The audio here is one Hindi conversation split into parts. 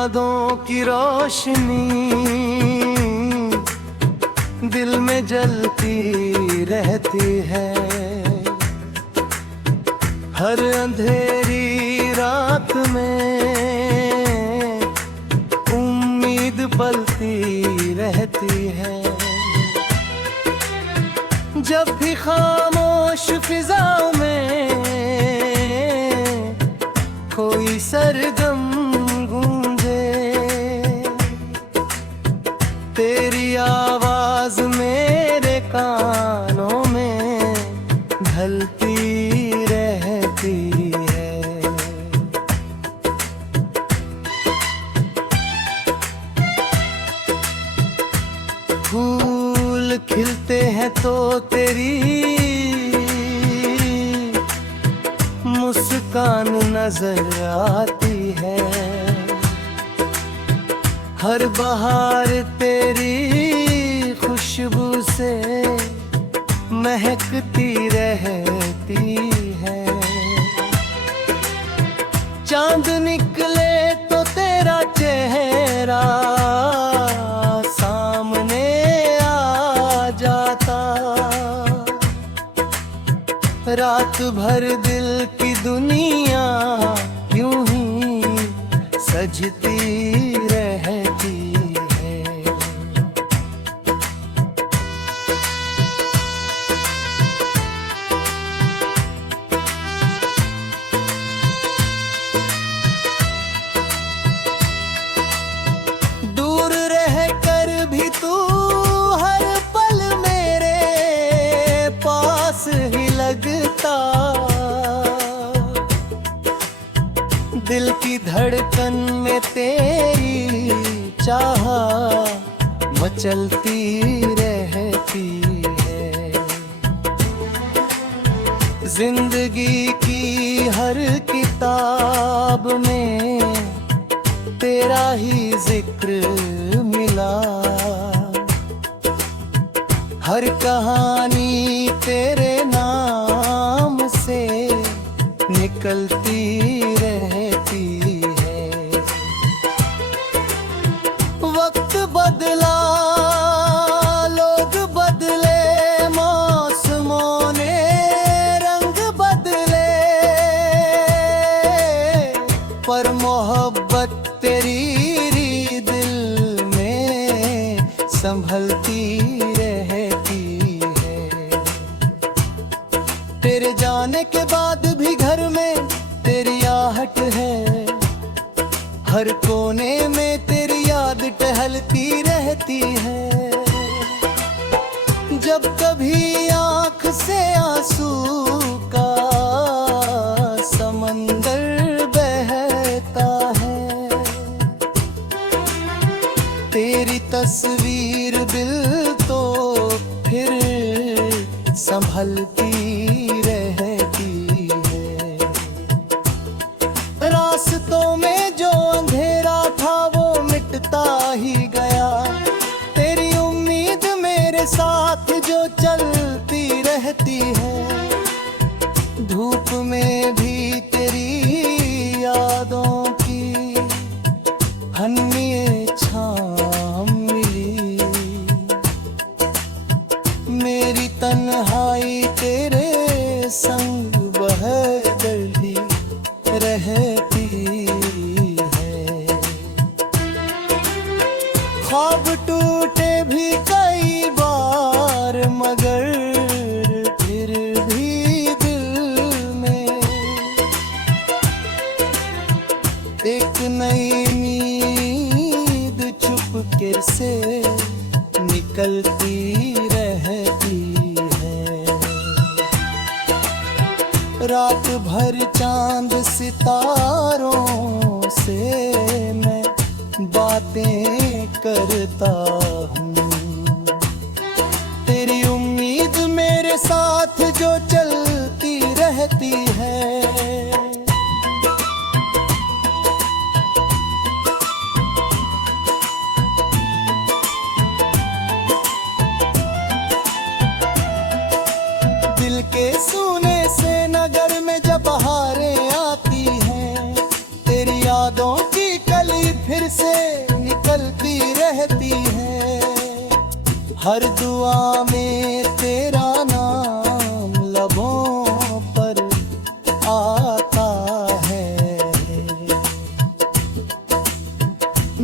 यादों की रोशनी दिल में जलती रहती है। हर अंधेरी रात में उम्मीद पलती रहती है। जब भी खामोश फिजाओं में कोई सरगम गूंजे, तेरी आवाज मेरे कानों में ढलती रहती है। फूल खिलते हैं तो तेरी मुस्कान नजर आती है। हर बहार तेरी खुशबू से महकती रहती है। चांद निकले तो तेरा चेहरा सामने आ जाता। रात भर दिल की दुनिया यूं ही सजती रहती है। दूर रहकर भी तू हर पल मेरे पास ही लगता। दिल की धड़कन में तेरी चाह मचलती रहती है। जिंदगी की हर किताब में तेरा ही जिक्र मिला। हर कहानी तेरे नाम से निकलती रहती है। वक्त बदला, लोग बदले, मौसमों ने रंग बदले, पर मोहब्बत तेरी दिल में संभलती रहती है। तेरे जाने के बाद भी घर में तेरी आहट है। हर कोने में तेरी याद टहलती रहती है। जब कभी आँख से आंसू का समंदर बहता है, तेरी तस्वीर दिल तो फिर संभलती रहती है। रास्तों में जो अंधेरा था वो मिटता ही गया। तेरी उम्मीद मेरे साथ जो चलती रहती है। धूप में भी तेरी यादों की हन्नी छाँव मिली। मेरी तन्हाई तेरे संग बहती रहती है। ख्वाब टूटे भी कई बार मगर फिर भी दिल में एक नई नींद चुपके से निकलती रहती है। रात भर चांद सितारों से मैं बातें करता हूँ। तेरी उम्मीद मेरे साथ जो चलती रहती है। दिल के सूने से नगर में जब बहारें आती हैं, तेरी यादों की कली फिर हर दुआ में तेरा नाम लबों पर आता है।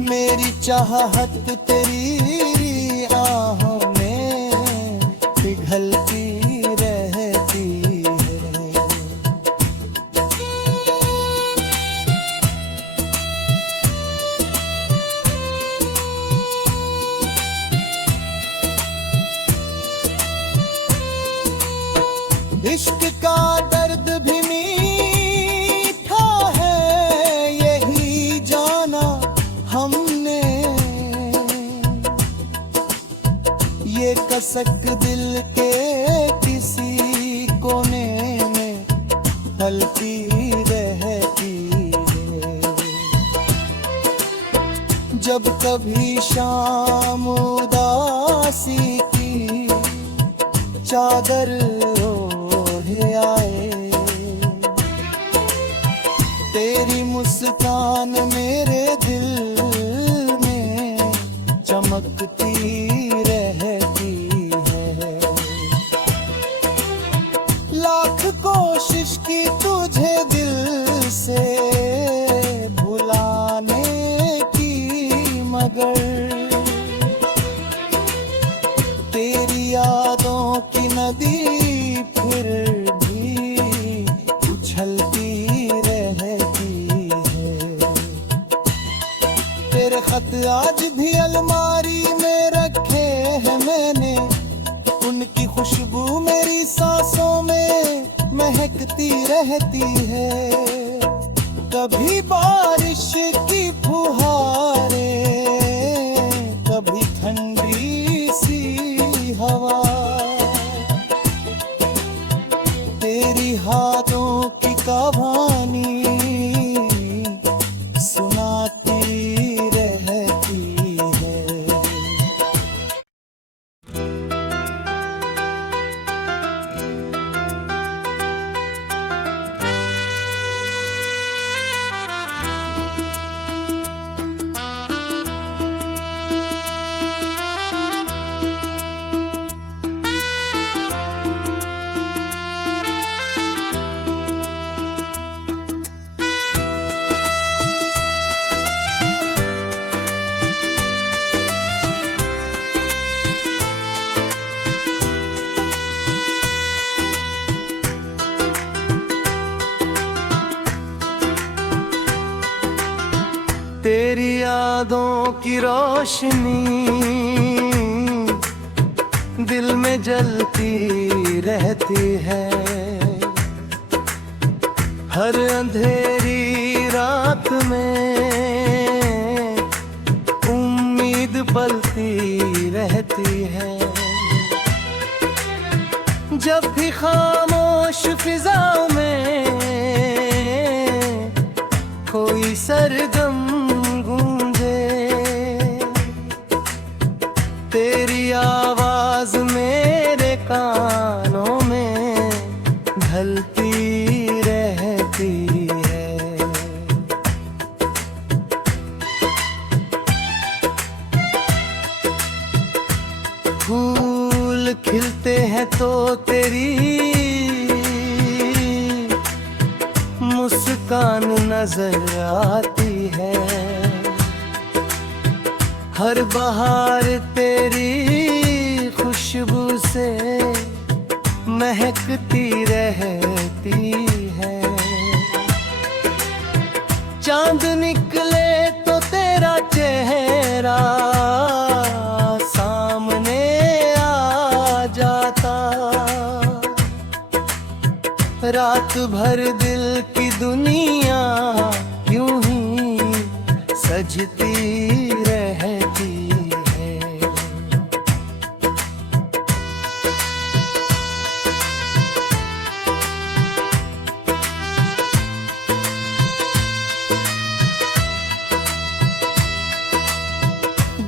मेरी चाहत तेरी आहों में पिघलती रहती है। इश्क का दर्द भी मीठा है, यही जाना हमने। ये कसक दिल के किसी कोने में हलती रहती है। जब कभी शाम उदासी की चादर ओढ़े आए, तेरी मुस्कान मेरे दिल में चमकती रहती है। लाख कोशिश की तुझे दिल से भुलाने की, मगर तेरी यादों की नदी फिर भी उछलती रहती है। तेरे खत आज भी अलमारी में रखे हैं मैंने, उनकी खुशबू मेरी सांसों में महकती रहती है। कभी बारिश की फुहारें, कभी ठंडी सी हवा, तेरी हाथों की कहानी सुनाती रहती है। तेरी यादों की रोशनी दिल में जलती रहती है। हर अंधेरी रात में उम्मीद पलती रहती है। जब भी खामोश फिजाओं में कोई सरगम गूंजे, तेरी आवाज मेरे कानों में ढलती रहती है। फूल खिलते हैं तो तेरी मुस्कान नजर आती है। हर बहार तेरी खुशबू से महकती रहती है। चांद निकले तो तेरा चेहरा सामने आ जाता। रात भर दिल की दुनिया यूं ही सजती रहती है।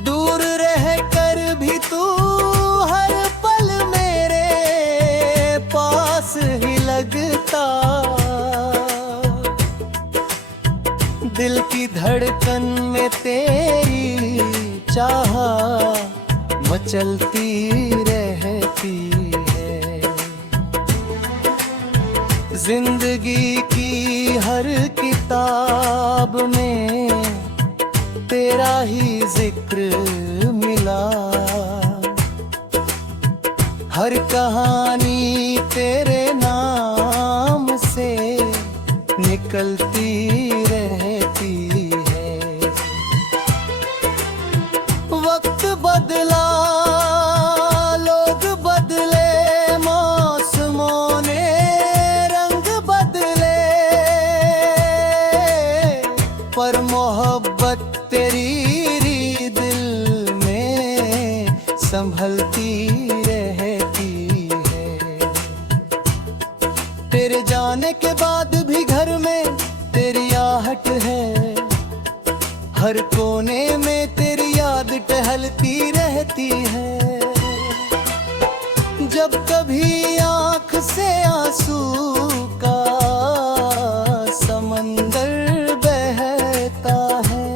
दूर रह कर भी तू हर पल मेरे पास ही लगता। दिल की धड़कन में तेरी चाह मचलती रहती है। जिंदगी की हर किताब में तेरा ही जिक्र मिला, हर कहानी तेरे नाम से निकलती रहती है। वक्त बदला, लोग बदले, मौसमों ने रंग बदले, पर मोहब्बत तेरी दिल में संभलती रहती है। तेरे जाने के बाद भी घर में तेरी आहट है, हर कोने में तेरी याद टहलती रहती है। जब कभी आँख से आंसू का समंदर बहता है,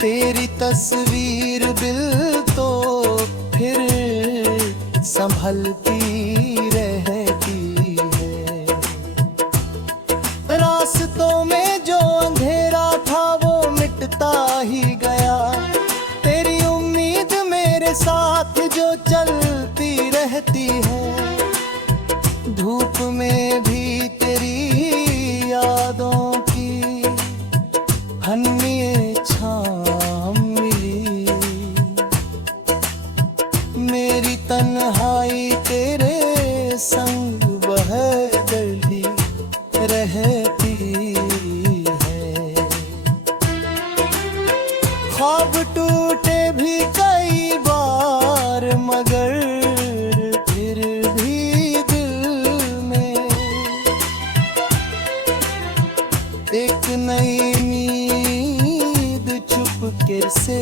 तेरी तस्वीर दिल तो फिर संभलती रहती है। रास्तों में जो अंधेरा था वो मिटता ही गया, तेरी उम्मीद मेरे साथ जो चलती रहती है। धूप में भी तेरी यादों की हन्नी छाँव मिली, मेरी तन्हाई तेरे संग बहती रहती है। ख्वाब टूटे भी कई बार मगर फिर भी दिल में एक नई नींद चुपके से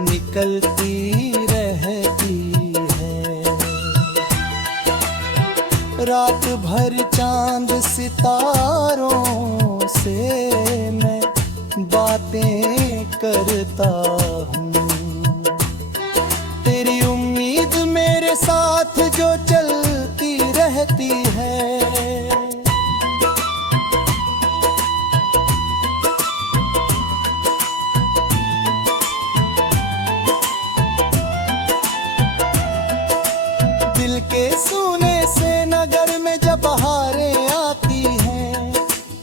निकलती रहती है। रात भर चांद सितारों से मैं बातें करता हूँ, तेरी उम्मीद मेरे साथ जो चलती रहती है। दिल के सूने से नगर में जब बहारें आती हैं,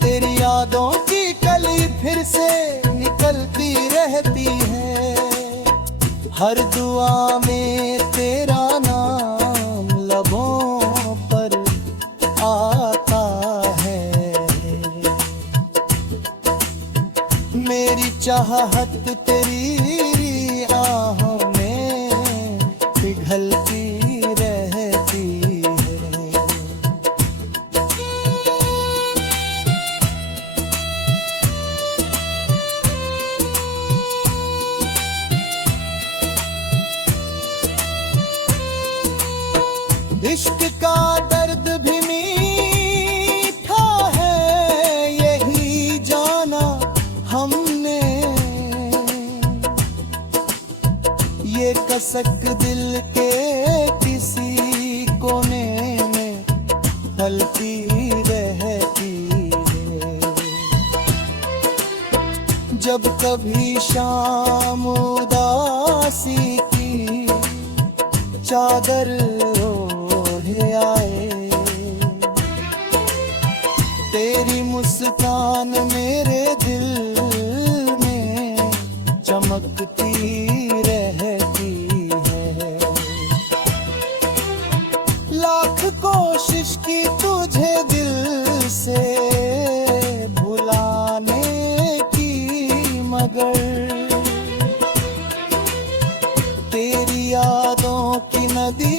तेरी यादों की कली फिर से निकलती रहती है। हर दुआ में तेरा नाम लबों पर आता है, मेरी चाहत तेरी आहों में पिघलती रहती है। इश्क का दर्द भी मीठा है, यही जाना हमने, ये कसक दिल के किसी कोने में हलती रहती है। जब कभी शाम उदासी की चादर ओढ़े आए, तेरी मुस्कान मेरे दिल में चमकती रहती है। लाख कोशिश की तुझे दिल से भुलाने की, मगर तेरी यादों की नदी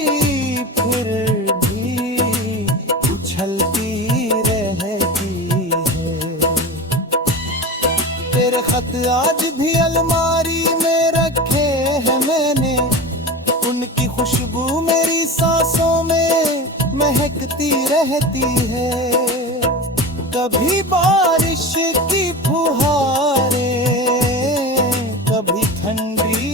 फिर भी उछलती रहती है। तेरे खत आज भी अलमारी में रखे हैं मैंने, उनकी खुशबू मेरी सांसों में महकती रहती है। कभी बारिश की फुहारें, कभी ठंडी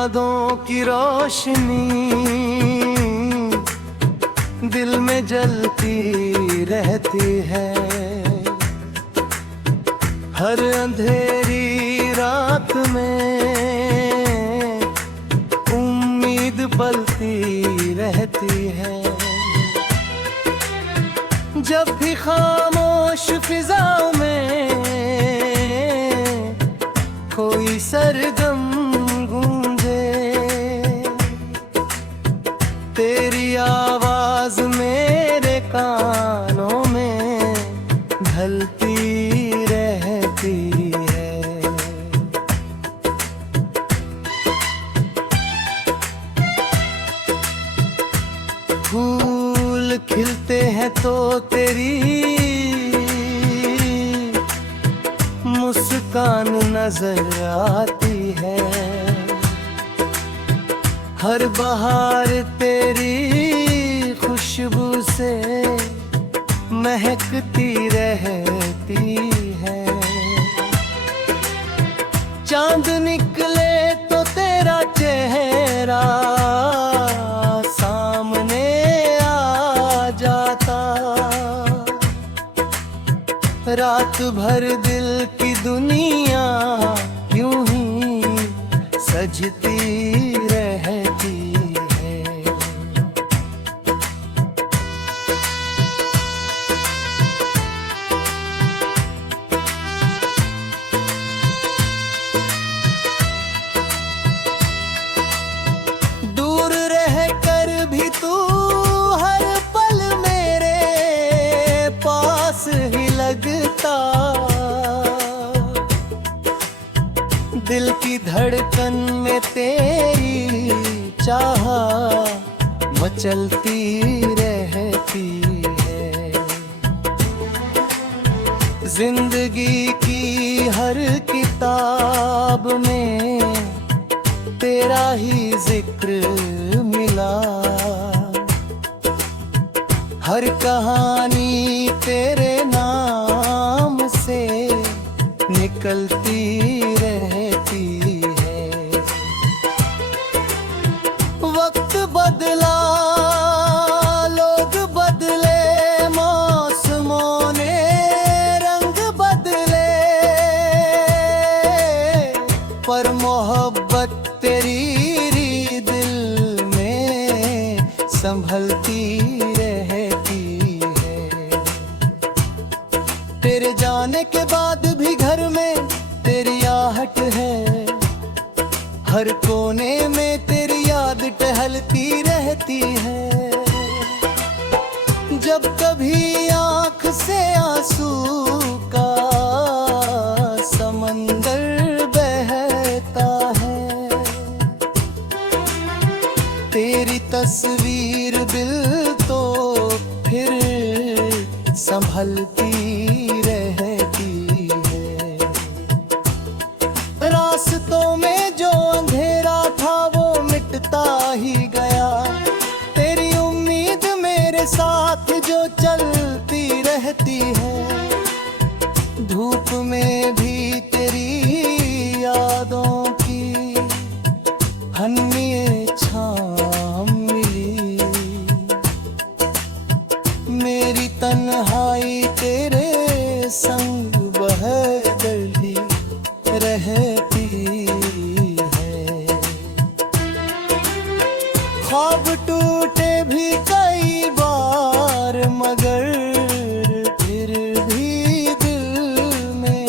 यादों की रोशनी दिल में जलती रहती है। हर अंधेरी रात में उम्मीद पलती रहती है। जब भी खामोश फिजाओं में कोई सरगम गूंजे, तेरी आवाज मेरे कानों में ढलती रहती है। फूल खिलते हैं तो तेरी मुस्कान नजर आती है। हर बहार तेरी खुशबू से महकती रहती है। चांद निकले तो तेरा चेहरा सामने आ जाता। रात भर दिल की दुनिया यूं ही सजती रहती है। दूर रहकर भी तू हर पल मेरे पास ही लगता। दिल की धड़कन में तेरी चाह मचलती रहती है। जिंदगी की हर किताब में तेरा ही जिक्र मिला। हर कहानी तेरे नाम से निकलती रहती है। वक्त बदला, लोग बदले, मौसमों ने रंग बदले, पर मोहब्बत तेरी दिल में संभलती रहती है। तेरे जाने के बाद भी घर में तेरी आहट है। हर कोने में तेरी याद टहलती रहती है। जब कभी आँख से आंसू का समंदर बहता है, तेरी तस्वीर दिल तो फिर संभलती रहती है। रास्तों में जो अंधेरा था वो मिटता ही गया। तेरी उम्मीद मेरे साथ जो चलती रहती है। धूप में भी तेरी यादों की हन्नी छाँव मिली। मेरी तन्हाई तेरे संग बहती रहती है। ख्वाब टूटे भी कई बार मगर फिर भी दिल में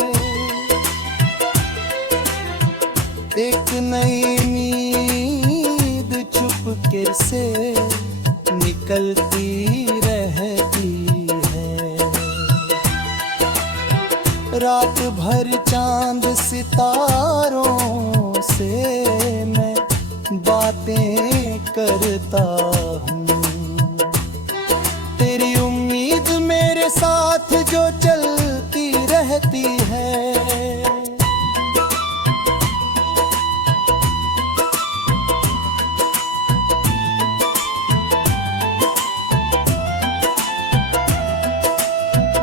एक नई नींद चुपके से निकलती रहती है। रात भर चांद सितारों से मैं बातें करता हूँ। तेरी उम्मीद मेरे साथ जो चलती रहती है।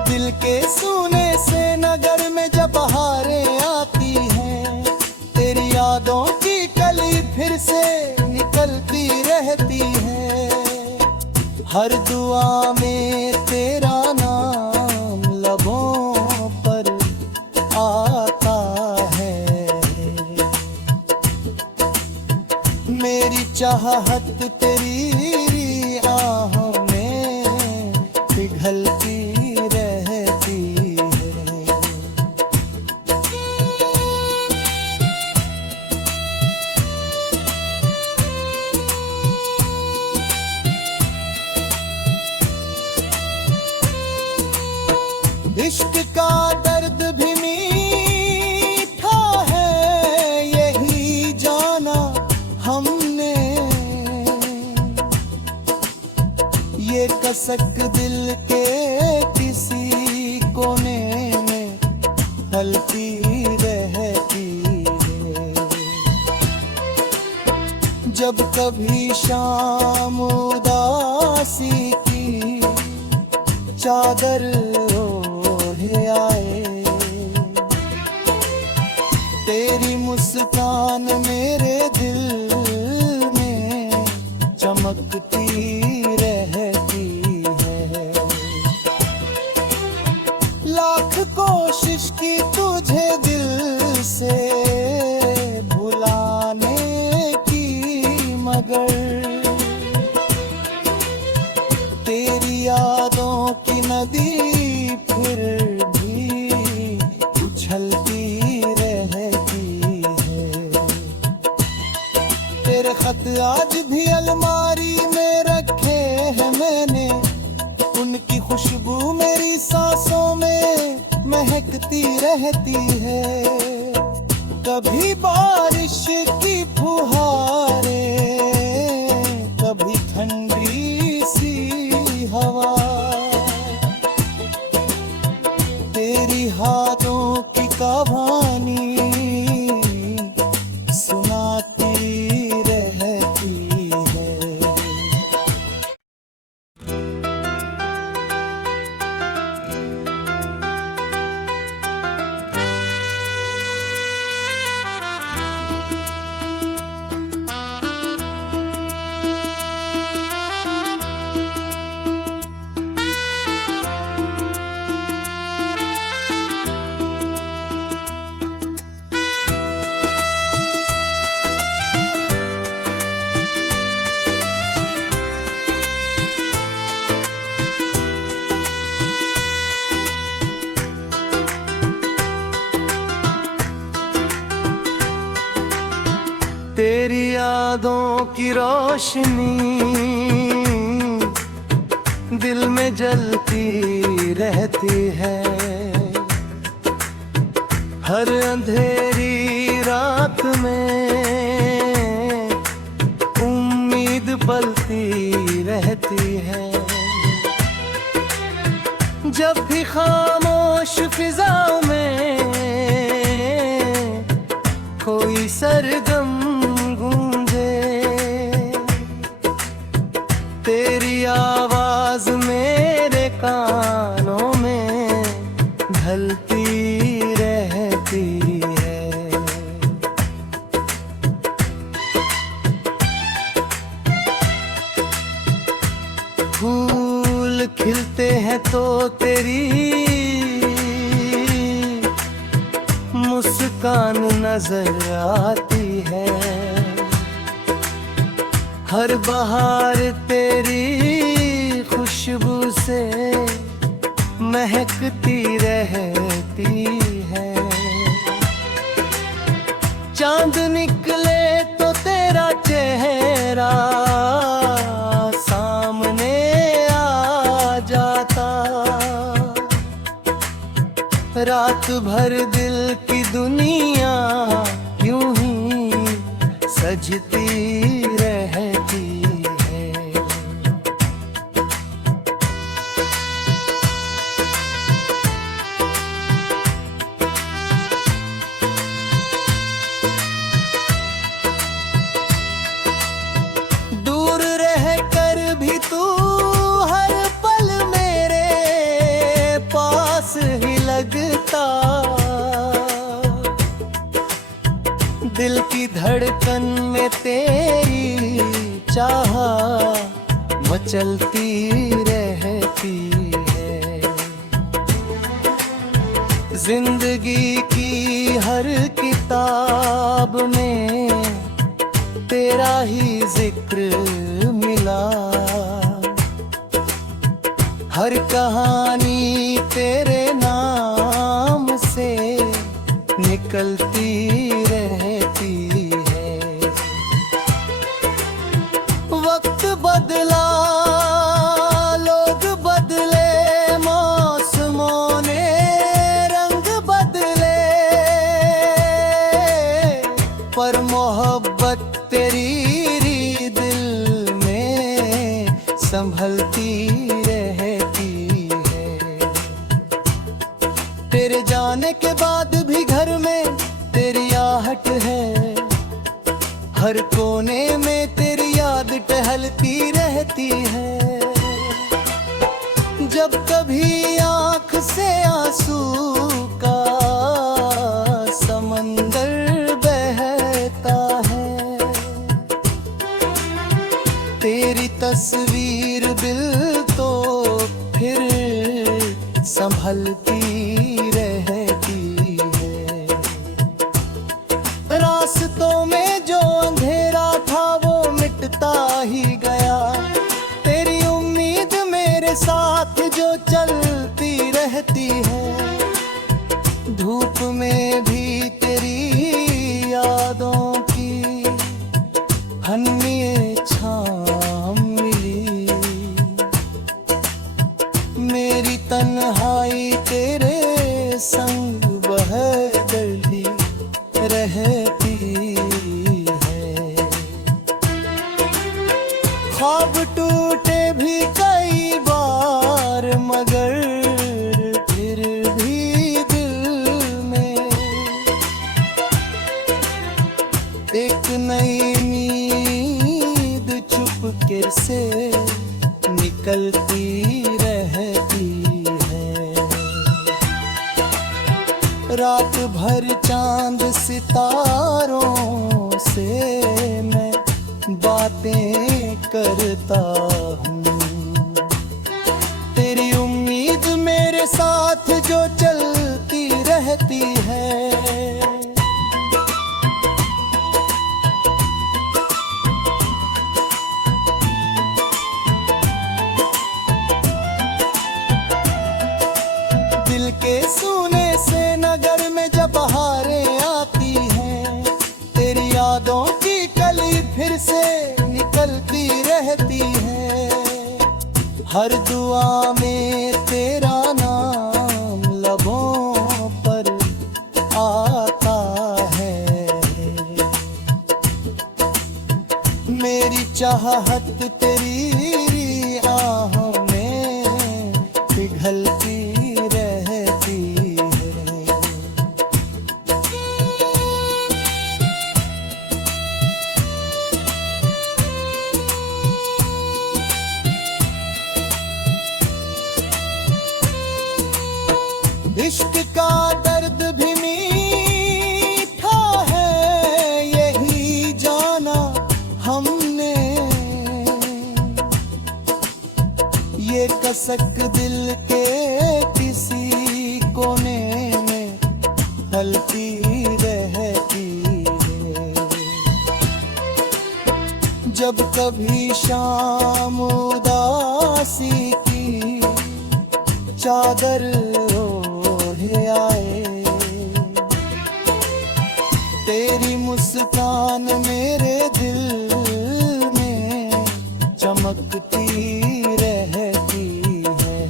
दिल के सूने से नगर में जब बहारें आती हैं, तेरी यादों की कली फिर हर दुआ में तेरा नाम लबों पर आता है। मेरी चाहत तेरी आहों में पिघलती रहती है। इश्क का दर्द भी मीठा है, यही जाना हमने। ये कसक दिल के किसी कोने में हलती रहती है। जब कभी शाम उदासी की चादर ओढ़े आए, तेरी मुस्कान मेरे दिल में चमकती रहती है। लाख कोशिश की तुझे दिल से भुलाने की, मगर तेरी यादों की नदी फिर भी उछलती रहती है। तेरे खत आज भी अलमारी में रखे हैं मैंने, उनकी खुशबू मेरी सांसों में महकती रहती है। कभी बारिश की फुहारें, कभी ठंडी सी हवा, तेरी हाथों की कहानी सुनाती रहती है। तेरी यादों की रोशनी दिल में जलती रहती है। हर अंधेरी रात में उम्मीद पलती रहती है। जब भी खामोश फिजाओं में कोई सरगम तेरी आवाज मेरे कानों में ढलती रहती है। फूल खिलते हैं तो तेरी मुस्कान नजर आती है। हर बहार तेरी खुशबू से महकती रहती है। चांद निकले तो तेरा चेहरा सामने आ जाता। रात भर दिल की दुनिया यूं ही सजती रहती है। दूर रहकर भी तू हर पल मेरे पास ही लगता। दिल की धड़कन में तेरी चाह मचलती रहती है। जिंदगी की हर किताब में तेरा ही जिक्र मिला, हर कहानी तेरे नाम से निकलती रहती है। वक्त बदला, लोग बदले, मौसमों ने रंग बदले, पर मोहब्बत तेरी दिल में संभलती रहती है। तेरे जाने के बाद भी घर में तेरी आहट है, हर कोने में तेरी याद टहलती रहती है। जब कभी आँख से आंसू का समंदर बहता है, तेरी तस्वीर दिल तो फिर संभलती रहती है। रास्तों में जो अंधेरा था वो मिटता ही गया, तेरी उम्मीद मेरे साथ जो चलती रहती है। धूप में भी तेरी यादों की हन्नी छाँव मिली, मेरी तन्हाई तेरे संग बहती रहती है। ख्वाब टूटे भी कई बार मगर फिर भी दिल में एक नई नींद चुपके से निकलती रहती है। रात भर चांद सितारों से मैं बातें करता हूँ, तेरी उम्मीद मेरे साथ जो चलती रहती है। दिल के सूने से नगर में जब बहारें आती हैं, तेरी यादों की कली फिर से निकलती रहती है। हर दुआ में तेरा नाम लबों पर आता है, मेरी चाहत तेरी आहों में पिघलती रहती है। इश्क का दर्द भी मीठा है, यही जाना हमने, ये कसक दिल के किसी कोने में हलती रहती है। जब कभी शाम उदासी की चादर ओढ़े आए, तेरी मुस्कान मेरे दिल में चमकती रहती है।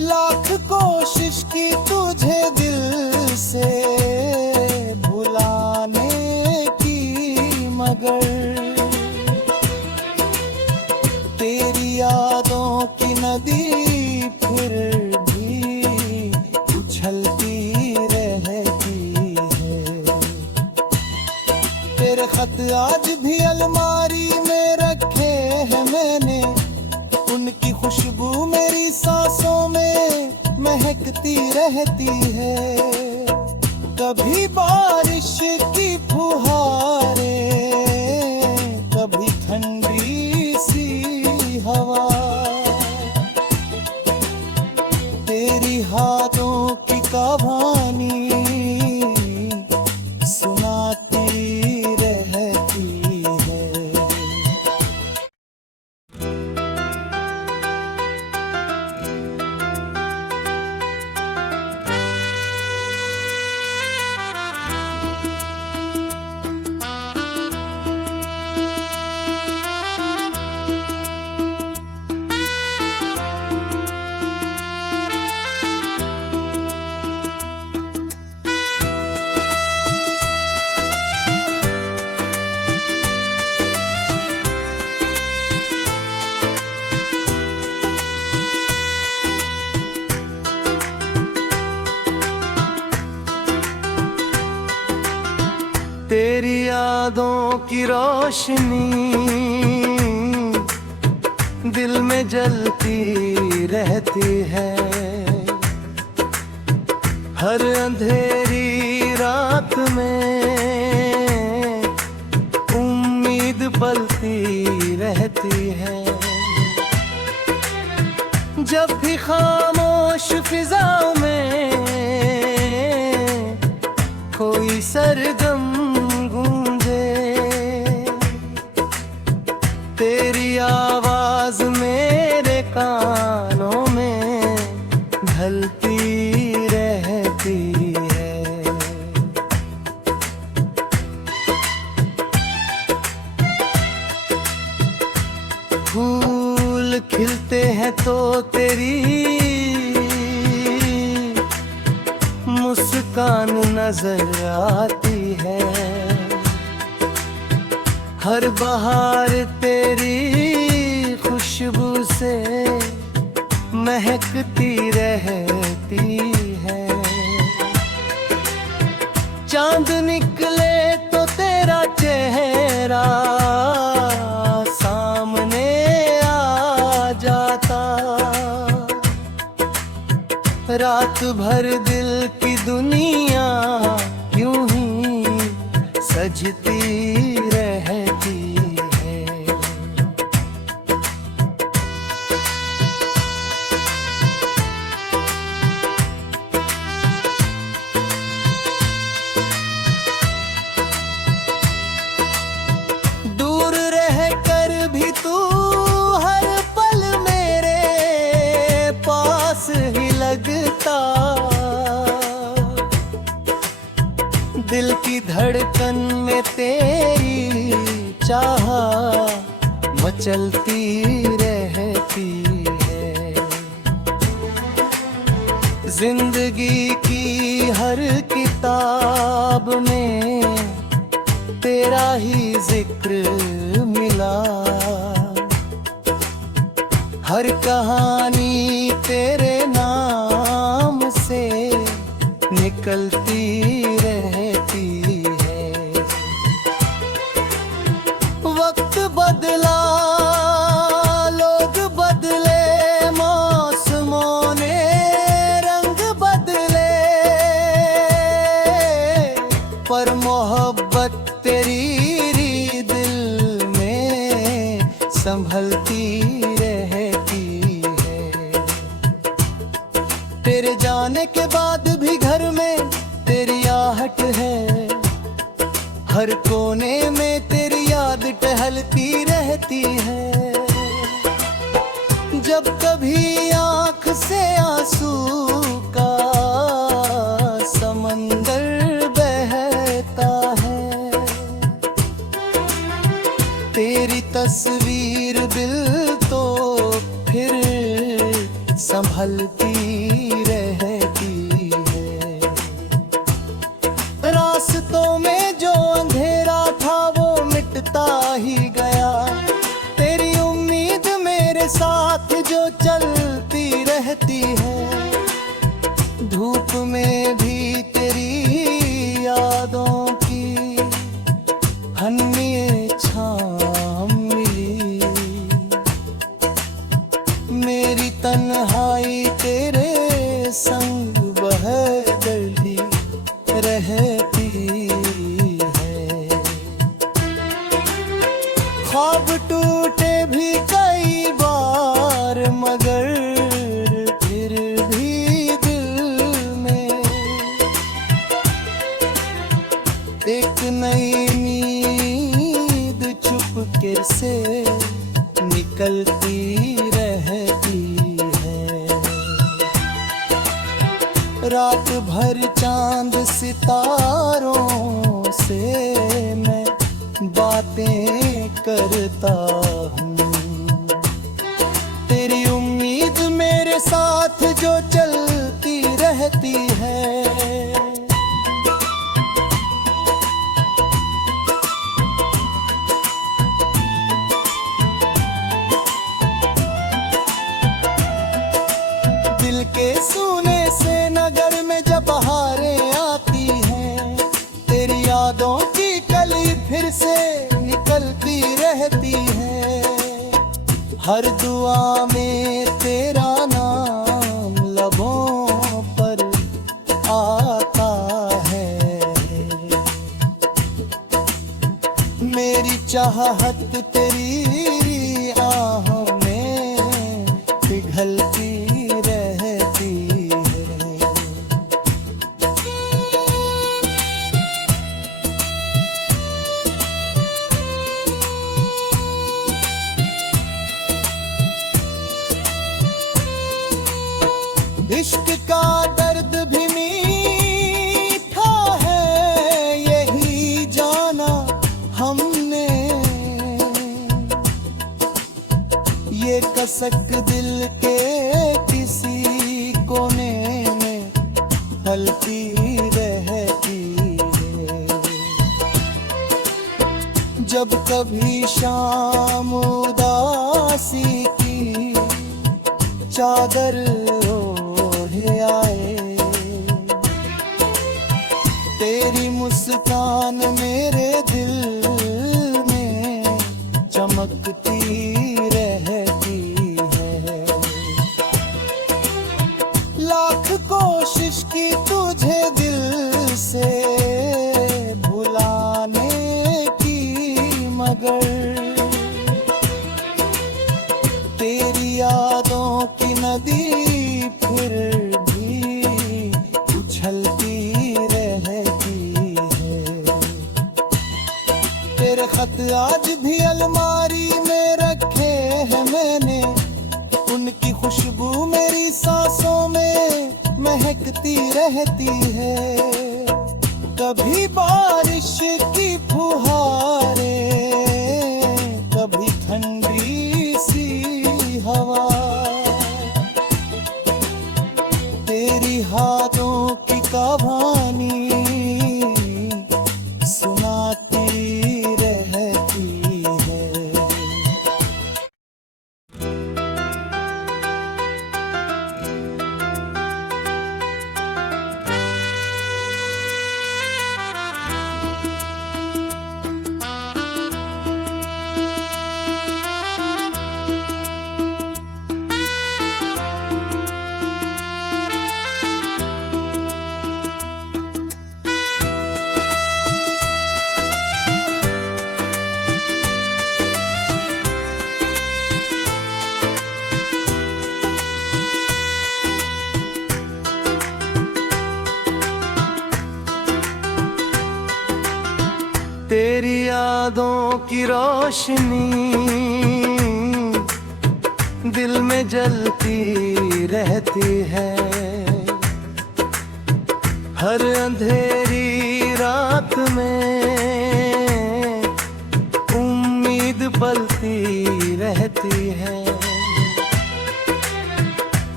लाख कोशिश की तुझे दिल से भुलाने की, मगर तेरी यादों की नदी फिर भी उछलती रहती है। तेरे खत आज भी अलमारी में रखे हैं मैंने, उनकी खुशबू मेरी सांसों में महकती रहती है। कभी बारिश की फुहारें, कभी ठंडी यादों की रोशनी दिल में जलती रहती है। हर अंधेरी रात में उम्मीद पलती रहती है। जब भी खामोश फिजाओं में कोई सरगम गूंजे, तेरी आवाज मेरे कानों में ढलती रहती है। फूल खिलते हैं तो तेरी मुस्कान नजर आती है। हर बहार तेरी खुशबू से महकती रहती है। चांद निकले तो तेरा चेहरा सामने आ जाता। रात भर दिल की दुनिया यूं ही सजती रहती है। दूर रहकर भी तू हर पल मेरे पास ही लगता। दिल की धड़कन में तेरी चाह मचलती रहती है। जिंदगी की हर किताब में तेरा ही जिक्र मिला। हर कहानी तेरे नाम से निकलती रहती है। वक्त बदला, लोग बदले, मौसमों ने रंग बदले, पर मोहब्बत तेरी दिल में संभलती रहती है। तेरे जाने के बाद भी घर में तेरी आहट है। हर कोने में तेरी याद टहलती रहती है। जब कभी आँख से आंसू का समंदर बहता है, तेरी तस्वीर दिल तो फिर संभलती रहती है। रास्तों में जो अंधेरा था वो मिटता ही गया। तेरी उम्मीद मेरे साथ जो चलती रहती है। धूप में भी तेरी यादों की हन्नी छाँव मिली। मेरी तन्हाई तेरे संग बहती रहती है। ख्वाब टूटे भी कई बार मगर फिर भी दिल में एक नई नींद चुपके से निकलती रहती है। रात भर चांद सितारों से मैं बातें करता हूँ। तेरी उम्मीद मेरे साथ जो चलती रहती है। दिल के सूने से नगर में जब बहारें आती हैं, तेरी यादों की कली हर दुआ में तेरा नाम लबों पर आता है। मेरी चाहत तेरी आहों में पिघलती रहती है। इश्क का दर्द भी मीठा है, यही जाना हमने। ये कसक दिल के किसी कोने में हलती रहती है। जब कभी शाम उदासी की चादर ओढ़े आए, तेरी मुस्कान मेरे दिल में चमकती रहती है। लाख कोशिश की तुझे दिल से भुलाने की, मगर तेरी यादों की नदी फिर भी उछलती रहती है। तेरे खत आज भी अलमारी में रखे हैं मैंने, उनकी खुशबू मेरी सांसों में महकती रहती है। कभी बारिश की फुहारें, कभी ठंडी सी हवा, तेरी हाथों की कहानी सुनाती रहती है। तेरी यादों की रोशनी दिल में जलती रहती है। हर अंधेरी रात में उम्मीद पलती रहती है।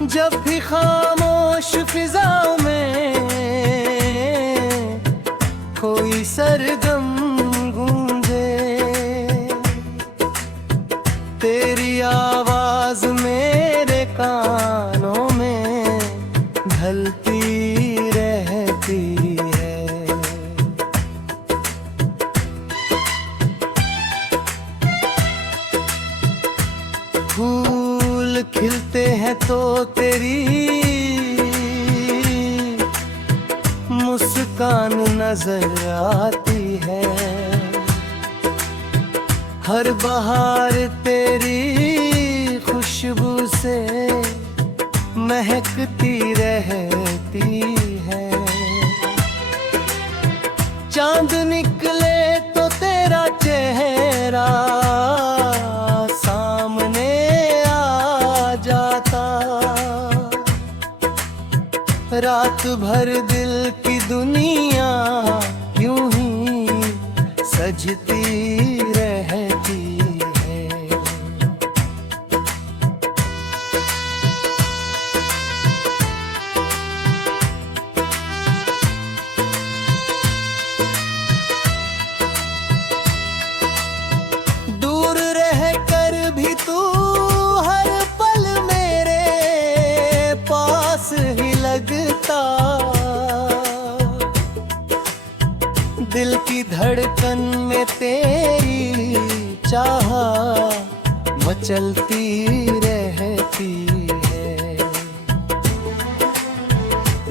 जब भी खामोश फिजाओं में कोई सरगम गूंजे, तेरी आवाज मेरे कानों में ढलती रहती है। फूल खिलते हैं तो तेरी मुस्कान नजर आती है। हर बहार तेरी खुशबू से महकती रहती है। चांद निकले तो तेरा चेहरा सामने आ जाता। रात भर दिल की दुनिया यूं ही सजती रहती है। दूर रहकर भी तू हर पल मेरे पास ही लगता। दिल की धड़कन में तेरी चाह मचलती रहती है।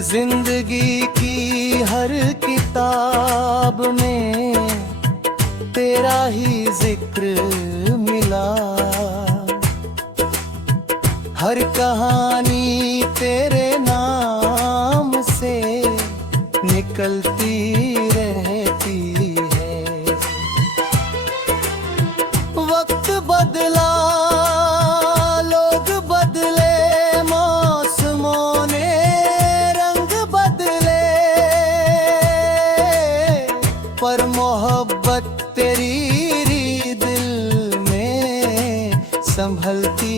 जिंदगी की हर किताब में तेरा ही जिक्र मिला, हर कहानी तेरे नाम से निकलती रहती है। वक्त बदला, लोग बदले, मौसमों ने रंग बदले, पर मोहब्बत तेरी दिल में संभलती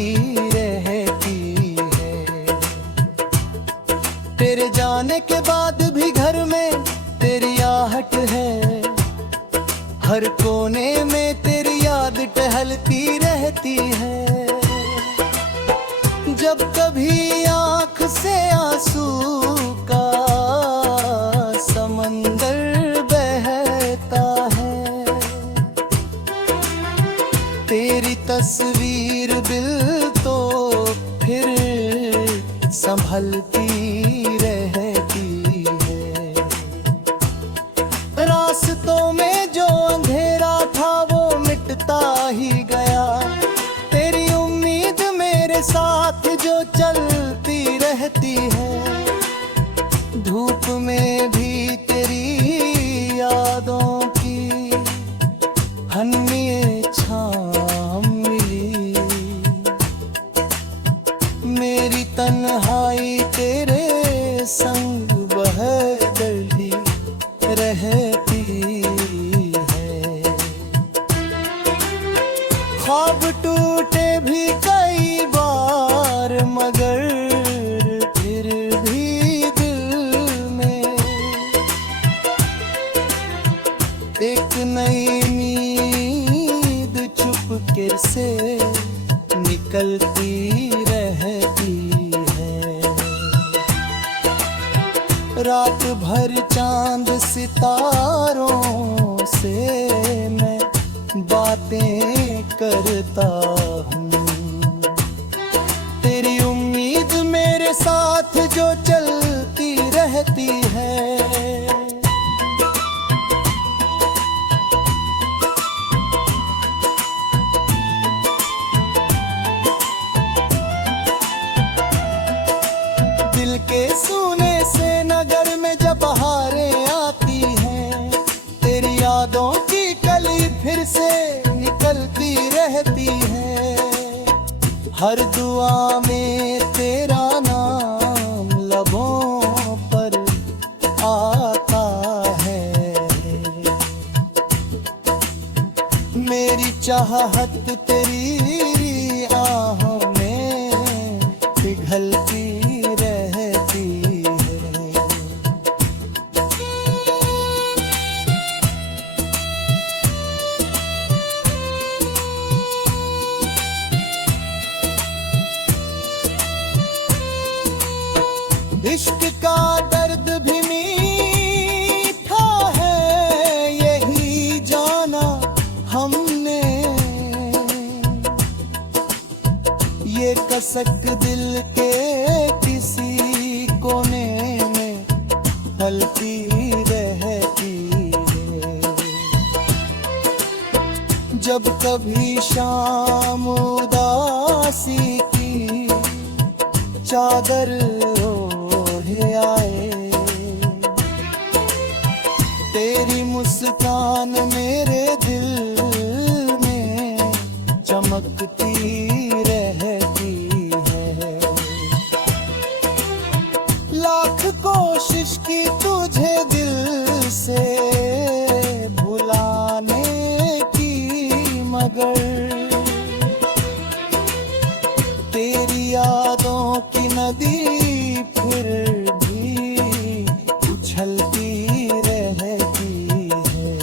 रहती है। तेरे जाने के बाद भी घर में तेरी आहट है, हर कोने में तेरी याद टहलती रहती है। जब कभी आँख से आंसू का समंदर बहता है, तेरी तस्वीर दिल तो फिर संभलती रहती है। रास्तों में जो अंधेरा था वो मिटता ही गया, तेरी उम्मीद मेरे साथ जो चलती रहती है। धूप में भी तेरी यादों की हन्नी छाँव मिली, मेरी तन्हाई तेरे संग बहती रहती है। ख्वाब टूटे भी कई बार मगर फिर भी दिल में एक नई नींद चुपके से निकलती रहती है। रात भर चांद सितारों से मैं बातें करता हूँ, तेरी उम्मीद मेरे साथ जो चलती रहती है। दिल के सूने से नगर में जब बहारें आती हैं, तेरी यादों की कली फिर से निकलती रहती है। हर दुआ में तेरा नाम लबों पर आता है, मेरी चाहत तेरी आहों में पिघलती रहती है। इश्क का दर्द भी मीठा है, यही जाना हमने, ये कसक दिल के किसी कोने में हलती रहती है। जब कभी शाम उदासी की चादर ओढ़े आए, तेरी मुस्कान मेरे दिल में चमकती रहती है। लाख कोशिश की तुझे दिल से भुलाने की, मगर तेरी यादों की नदी फिर भी उछलती रहती है।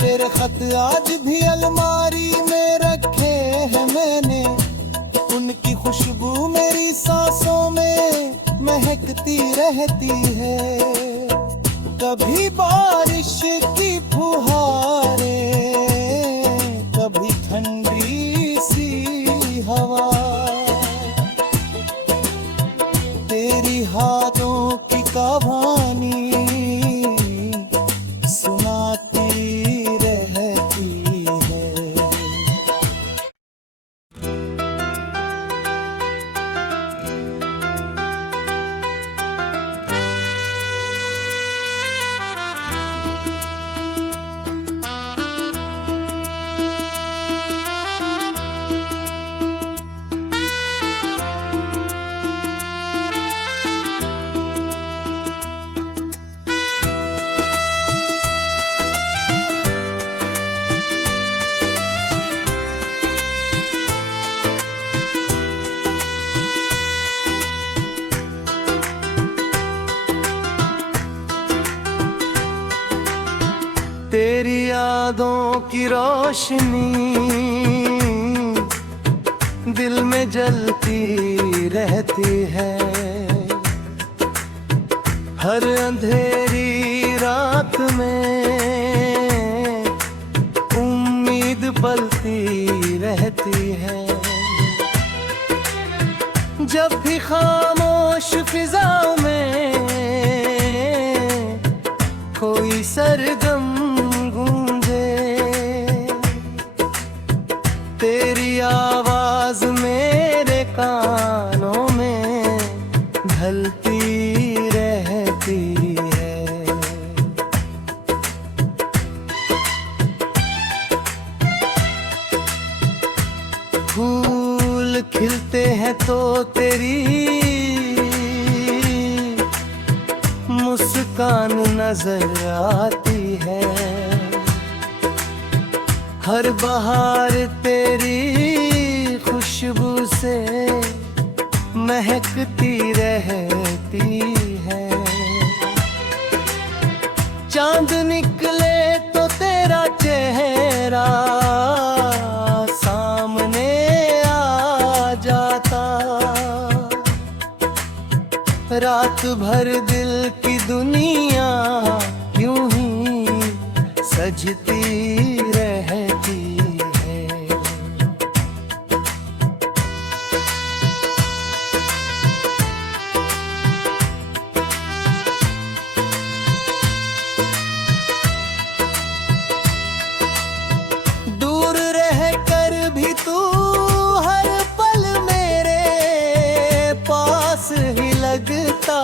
तेरे खत आज भी अलमारी में रखे हैं मैंने, उनकी खुशबू मेरी सांसों में महकती रहती है। कभी बारिश की फुहारें, कभी ठंडी यादों की रोशनी दिल में जलती रहती है। हर अंधेरी रात में उम्मीद पलती रहती है। जब भी खामोश फिजाओं में कोई सरगम गूंजे, तेरी आवाज मेरे कानों में ढलती रहती है। फूल खिलते हैं तो तेरी मुस्कान नजर आती है। हर बहार तेरी खुशबू से महकती रहती है। चांद निकले तो तेरा चेहरा सामने आ जाता। रात भर दिल की दुनिया यूं ही सजती रहती है। दूर रहकर भी तू हर पल मेरे पास ही लगता।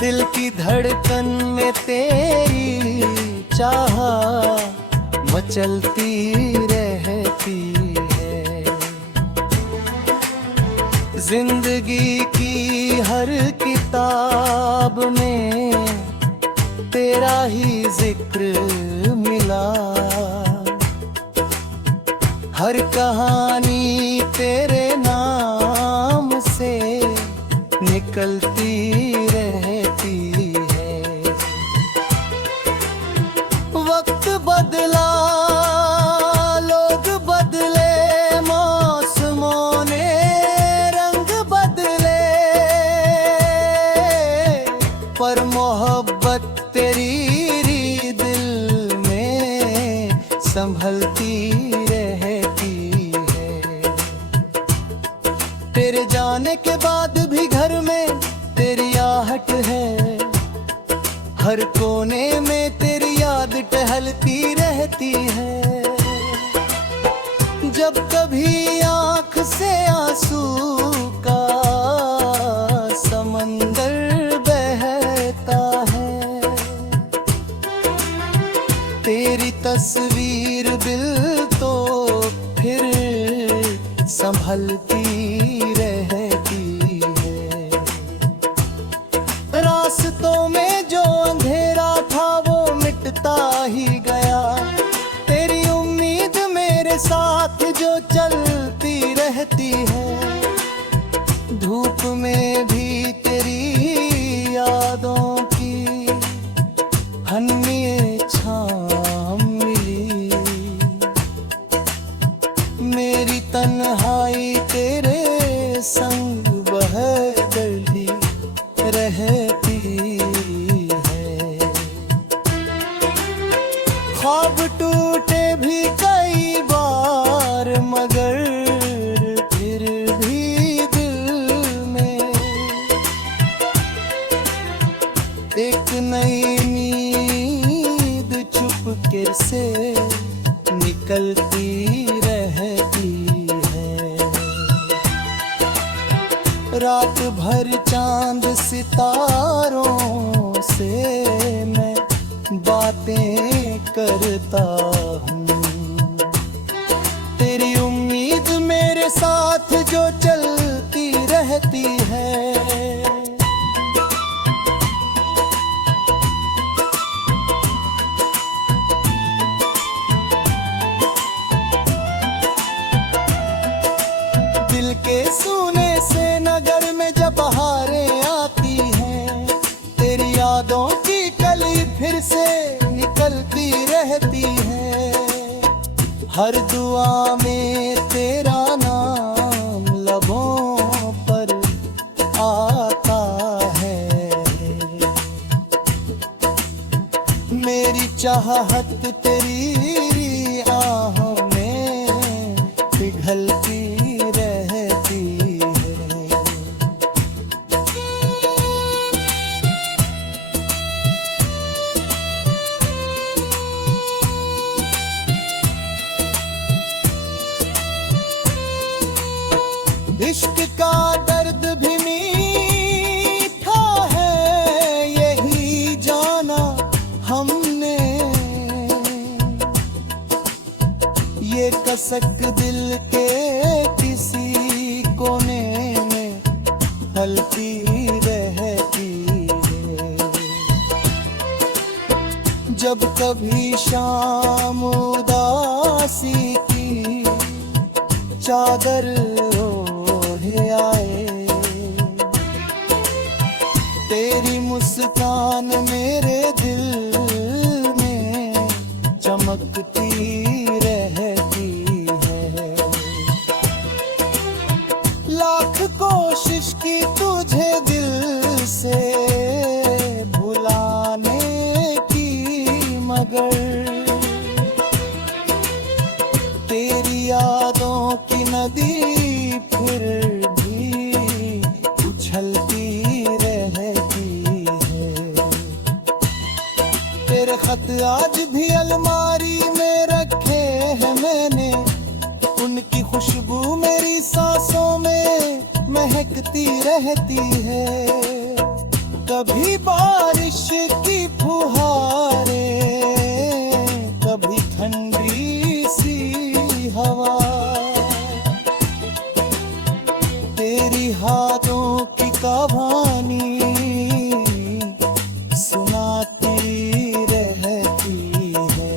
दिल की धड़कन में तेरी चाह मचलती रहती है। जिंदगी की हर किताब में तेरा ही जिक्र मिला। हर कहानी तेरे नाम से निकलती रहती है। वक्त बदला, लोग बदले, मौसमों ने रंग बदले, पर मोहब्बत तेरी दिल में संभलती रहती है। तेरे जाने के बाद भी घर में तेरी आहट है। हर कोने में तेरी याद टहलती रहती है। जब कभी आँख से आंसू का समंदर बहता है, तेरी तस्वीर दिल तो फिर संभलती रहती है। रास्तों में जो अंधेरा था वो मिटता ही गया। तेरी उम्मीद मेरे साथ जो चलती रहती है। धूप में भी तेरी यादों की हन्नी छाँव मिली। मेरी तन्हाई तेरे संग बहती रहती है। ख्वाब टूटे भी कई बार मगर फिर भी दिल में एक नई नींद चुपके से निकलती रहती है। रात भर चांद सितारों से मैं बातें करता हूँ। तेरी उम्मीद मेरे साथ जो चलती रहती है। दिल के सूने से नगर में जब बहारें आती हैं, तेरी यादों की कली फिर हर दुआ में तेरा नाम लबों पर आता है। मेरी चाहत तेरी आहों में पिघलती रहती है। इश्क का दर्द भी मीठा है, यही जाना हमने। ये कसक दिल के किसी कोने में हलती रहती है। जब कभी शाम उदासी की चादर ओढ़े आए, तेरी मुस्कान मेरे दिल में चमकती रहती है। लाख कोशिश की तुझे दिल से भुलाने की, मगर तेरी यादों की नदी फिर भी उछलती रहती है। तेरे खत आज भी अलमारी में रखे हैं मैंने, उनकी खुशबू मेरी सांसों में महकती रहती है। कभी बारिश की फुहारें, कभी ठंडी सी हवा, तेरी हाथों की कहानी सुनाती रहती है।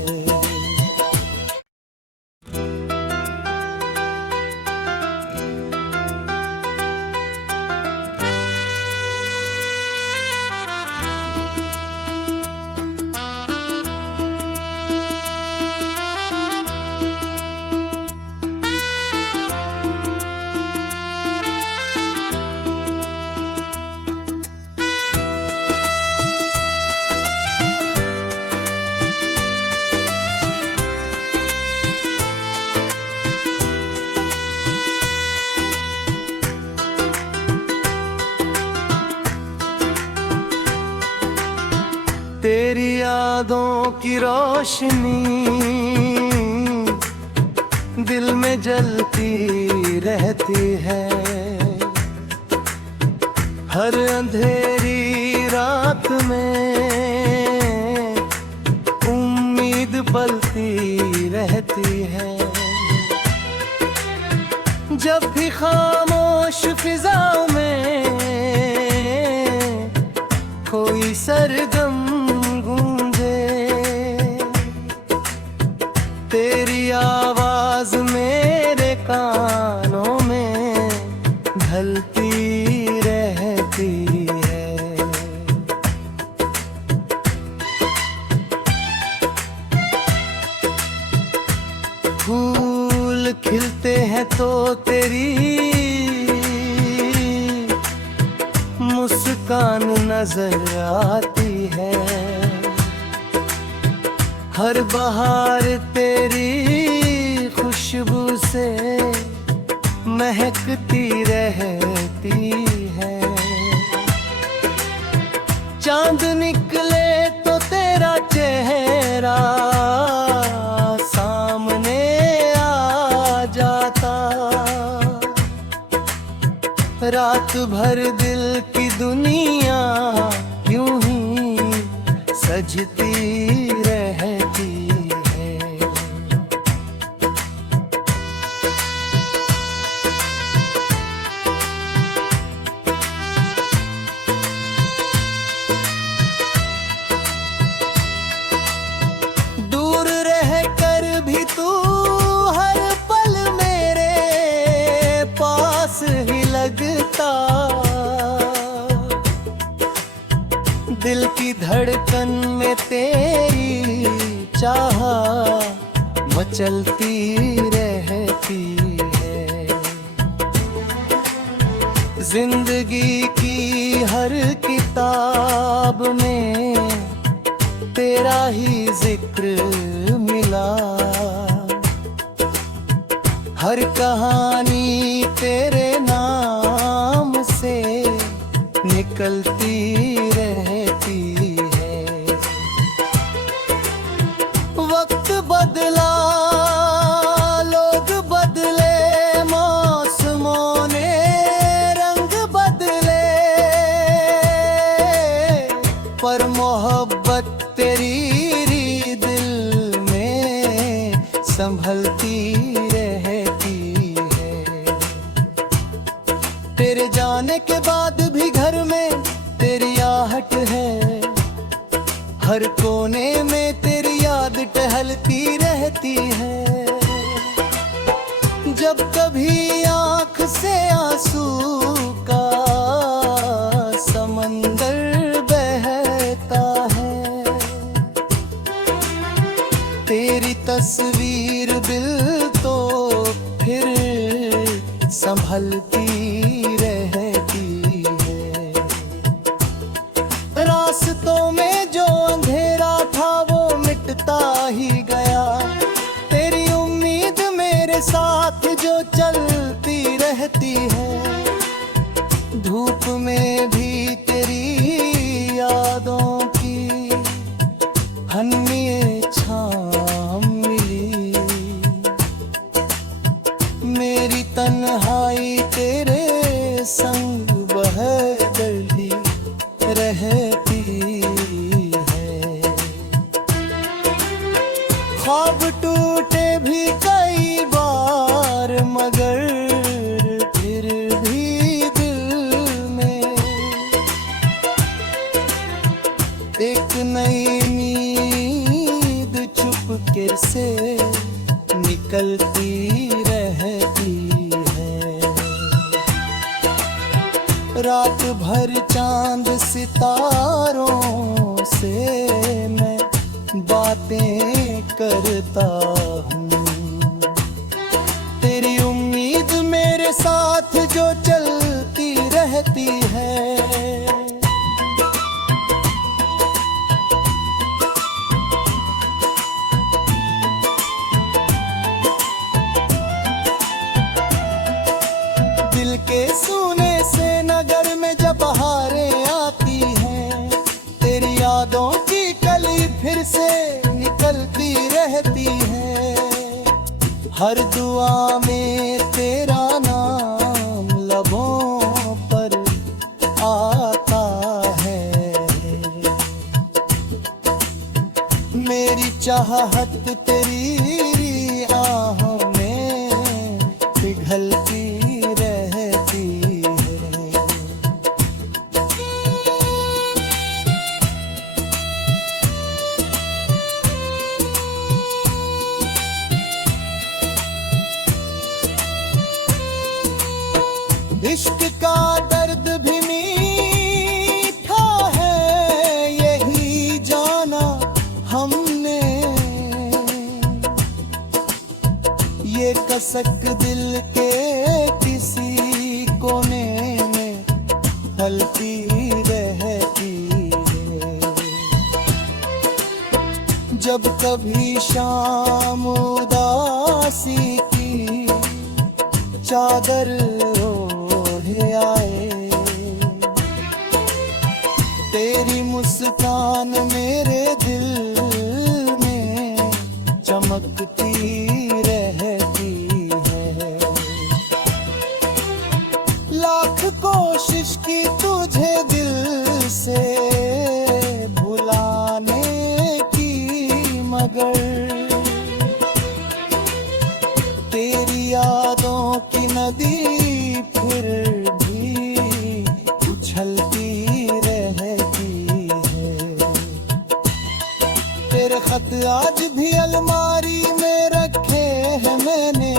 तेरी यादों की रोशनी दिल में जलती रहती है। हर अंधेरी रात में उम्मीद पलती रहती है। जब भी खामोश फिजाओं में कोई सरगम गूंजे, तेरी आवाज मेरे कानों में ढलती रहती है। फूल खिलते हैं तो तेरी मुस्कान नजर आती है। हर बहार तेरी खुशबू से महकती रहती है। चांद निकले तो तेरा चेहरा सामने आ जाता। रात भर दिल की दुनिया यूं ही सजती रहती है। दूर रह कर भी तू हर पल मेरे पास ही लगता। दिल की धड़कन में तेरी चाह मचलती रहती है। जिंदगी की हर किताब में तेरा ही जिक्र मिला, हर कहानी तेरे नाम से निकलती रहती है। वक्त बदला, लोग बदले, मौसमों ने रंग बदले, पर मोहब्बत तेरी दिल में संभलती रहती है। तेरे जाने के बाद भी घर में तेरी आहट है, हर कोने में तेरी याद टहलती रहती है। जब कभी आँख से आंसू का समंदर बहता है, तेरी तस्वीर दिल तो फिर संभलती रहती है। रास्तों में जो अंधेरा था वो मिटता ही गया, तेरी उम्मीद मेरे साथ जो चलती रहती है। धूप में भी तेरी यादों की हन्नी छाँव मिली, मेरी तन्हाई तेरे संग बहती रहती है। ख्वाब टूटे भी कई बार मगर फिर भी दिल में एक नई नींद चुपके से निकलती रहती है। रात भर चांद सितारों से मैं बातें करता हूँ, तेरी उम्मीद मेरे साथ जो चलती रहती है। दिल के सूने से नगर में जब बहारें आती हैं, तेरी यादों की कली फिर से निकलती रहती है। हर दुआ में तेरा नाम लबों पर आता है, मेरी चाहत तेरी आहों में पिघलती रहती है। इश्क का दर्द भी मीठा है, यही जाना हमने, ये कसक दिल के किसी कोने में हलती रहती है। जब कभी शाम उदासी की चादर ओढ़े आए, तेरी मुस्कान मेरे दिल में चमकती रहती है। लाख कोशिश की तुझे दिल से भुलाने की, मगर तेरी यादों की नदी फिर भी उछलती रहती है। तेरे खत आज भी अलमारी में रखे हैं मैंने,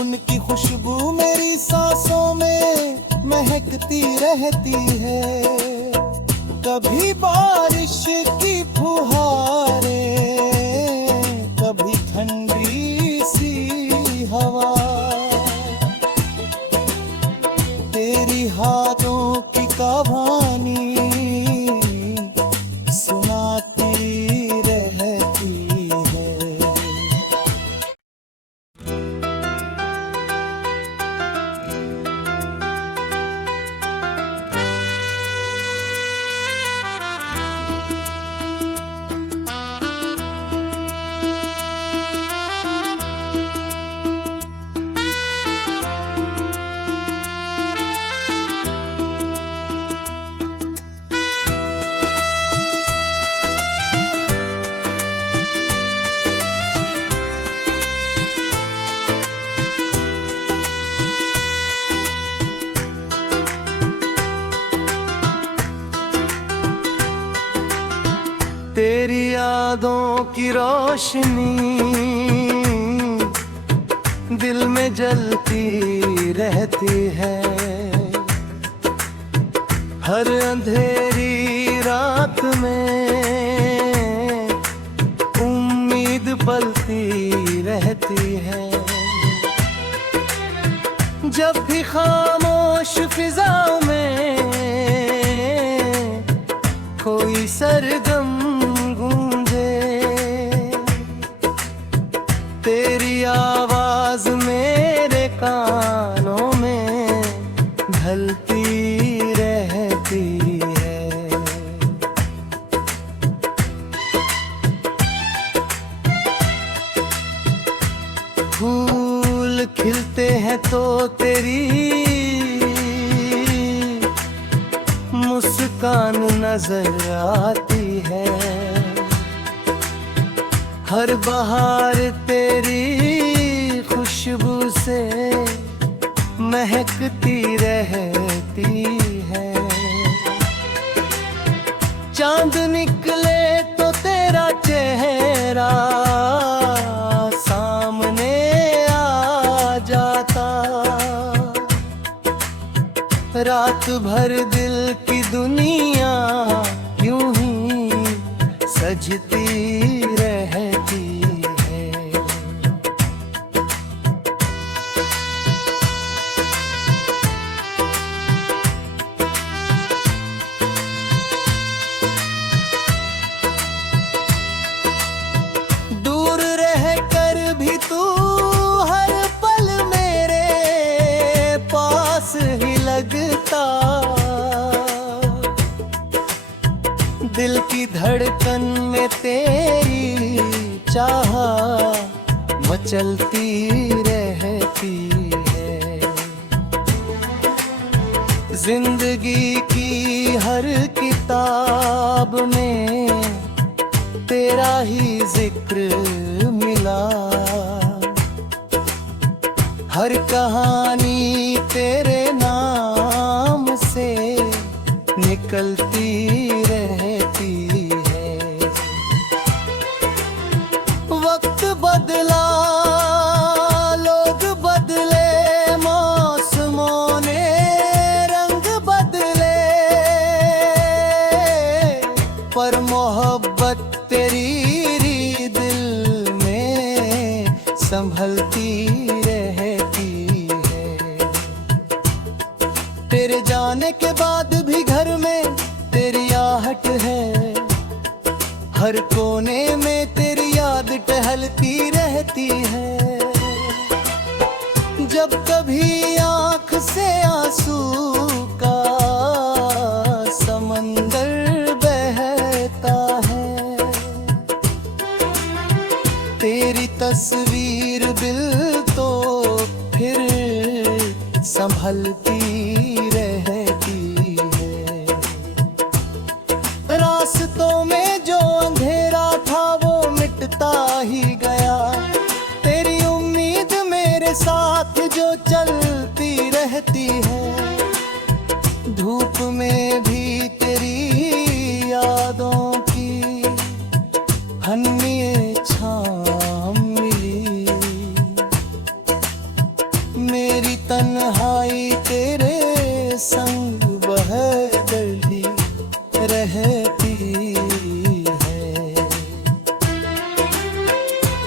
उनकी खुशबू मेरी सांसों में महकती रहती है। कभी बारिश की फुहारें, कभी ठंडी यादों की रोशनी दिल में जलती रहती है। हर अंधेरी रात में उम्मीद पलती रहती है। जब भी खामोश फिजाओं में कोई सरगम गूंजे, तेरी आवाज मेरे कानों में ढलती रहती है। फूल खिलते हैं तो तेरी मुस्कान नजर आती है। हर बहार तेरी खुशबू से महकती रहती है। चांद निकले तो तेरा चेहरा सामने आ जाता। रात भर दिल की दुनिया यूं ही सजती रहती है। दूर रहकर भी तू हर पल मेरे पास ही लगता। दिल की धड़कन में तेरी चाह मचलती रहती है। जिंदगी की हर किताब में तेरा ही जिक्र मिला। हर कहानी तेरे नाम से निकलती रहती है। वक्त बदला, लोग बदले, मौसमों ने रंग बदले, पर मोहब्बत तेरी दिल में संभलती रहती है। तेरे जाने के बाद भी घर में तेरी आहट है। हर कोने में तेरी याद टहलती रहती है। जब कभी आँख से आंसू का समंदर बहता है, तेरी तस्वीर दिल तो फिर संभलती रहती है। रास्तों में जो अंधेरा था वो मिटता ही गया। तेरी उम्मीद मेरे साथ जो चलती रहती है। धूप में भी तेरी यादों की हन्नी छाँव मिली। मेरी तन्हाई तेरे संग बहती रहती है।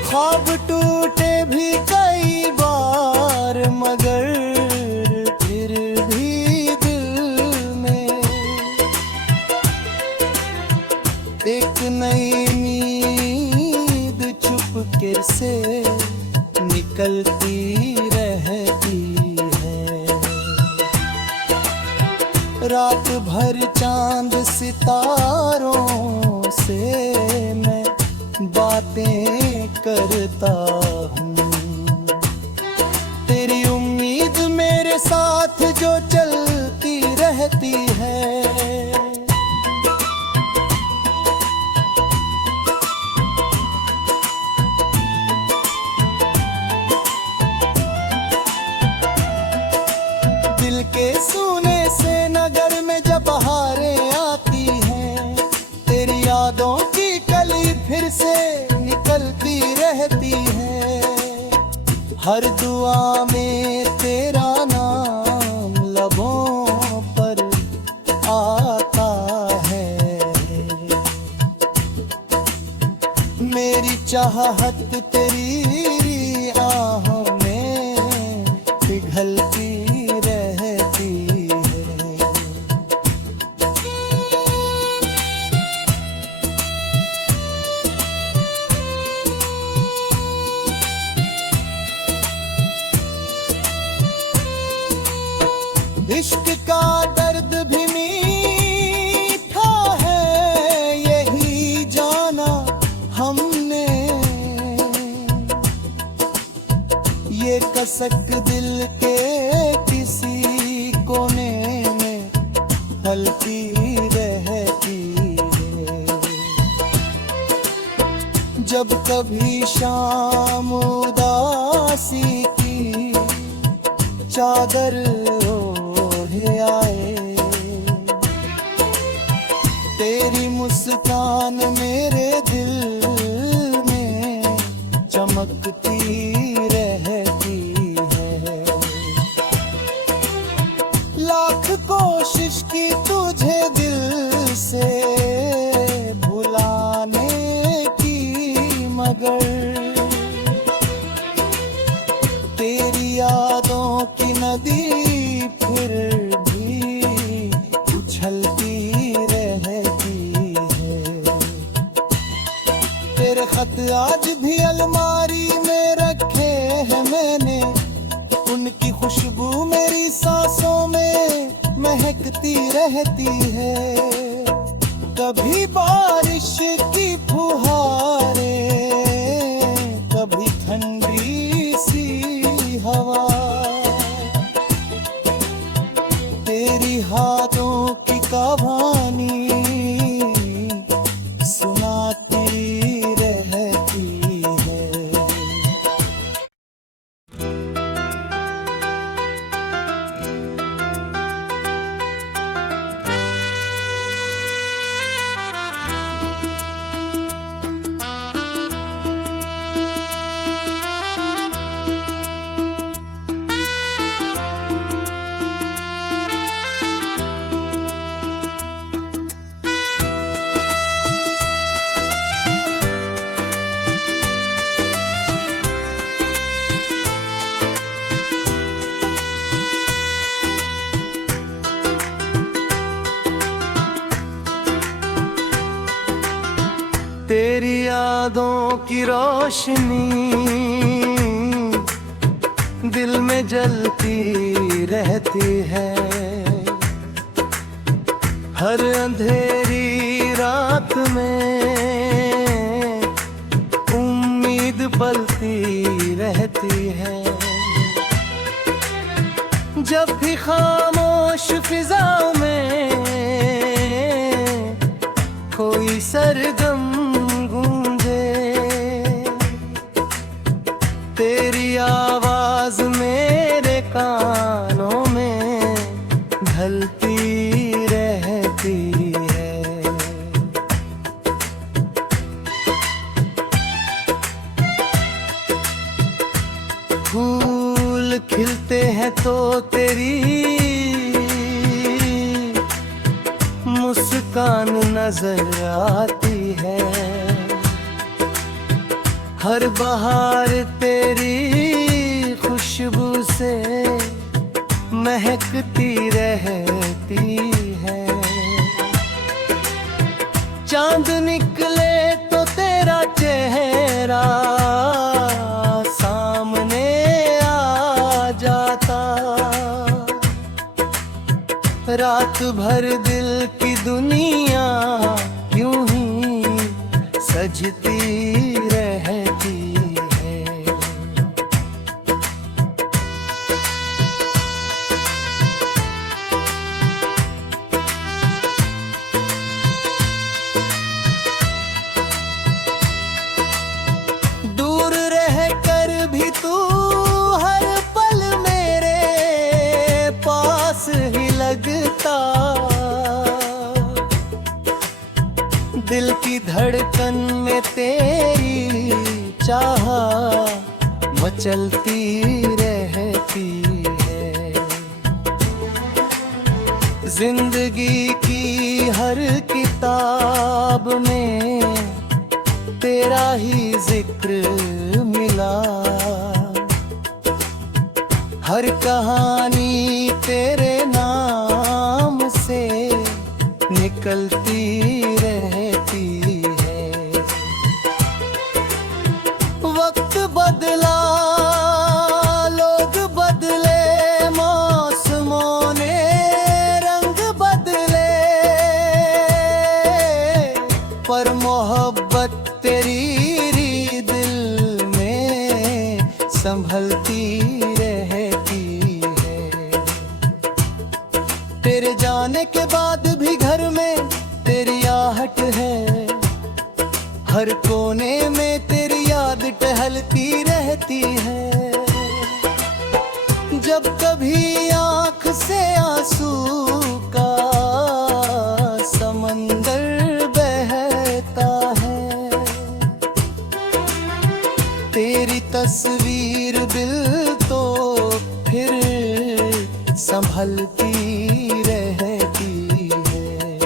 ख्वाब टूटे भी कई बार मगर फिर भी दिल में एक नई नींद चुपके से निकलती रहती है। रात भर चांद सितारों से मैं बातें करता हूँ। तेरी उम्मीद मेरे साथ जो चलती रहती है। दिल के सूने से नगर में जब बहारें आती हैं, तेरी यादों की कली फिर हर दुआ में तेरा नाम लबों पर आता है। मेरी चाहत तेरी आहों में पिघलती रहती है। इश्क का दर्द भी मीठा है, यही जाना हमने। ये कसक दिल के किसी कोने में हल्की रहती है। जब कभी शाम उदासी की चादर ओढ़े आए, तेरी मुस्कान मेरे दिल में चमकती रहती है। लाख कोशिश की तुझे दिल से भुलाने की, मगर तेरी यादों की नदी फिर भी उछलती रहती है। तेरे खत आज भी अलमारी में रखे हैं मैंने, उनकी खुशबू मेरी सांसों में महकती रहती है। कभी बारिश की फुहारें, कभी ठंडी सी हवा, तेरी हाथों की कहानी सुनाती रहती है। तेरी यादों की रोशनी दिल में जलती रहती है। हर अंधेरी रात में उम्मीद पलती रहती है। जब भी खामोश फिजाओं में कोई सरगम गूंजे, तेरी आवाज मेरे कानों में ढलती रहती है। फूल खिलते हैं तो तेरी मुस्कान नजर आती है। हर बहार तेरी खुशबू से महकती रहती है। चांद निकले तो तेरा चेहरा सामने आ जाता। रात भर दिल की दुनिया यूं ही सजती रहती है। दूर रहकर भी तू हर पल मेरे पास ही लगता। दिल की धड़कन में तेरी चाह मचलती रहती है। जिंदगी की हर किताब में तेरा ही जिक्र मिला, हर कहानी तेरे नाम से निकलती रहती है। वक्त बदला, लोग बदले, मौसमों ने रंग बदले, पर मोहब्बत तेरी दिल में संभलती रहती है। तेरे जाने के बाद भी घर में तेरी आहट है, हर कोने में तेरी याद टहलती रहती है। जब कभी आँख से आंसू का समंदर बहता है, तेरी तस्वीर दिल तो फिर संभलती रहती है।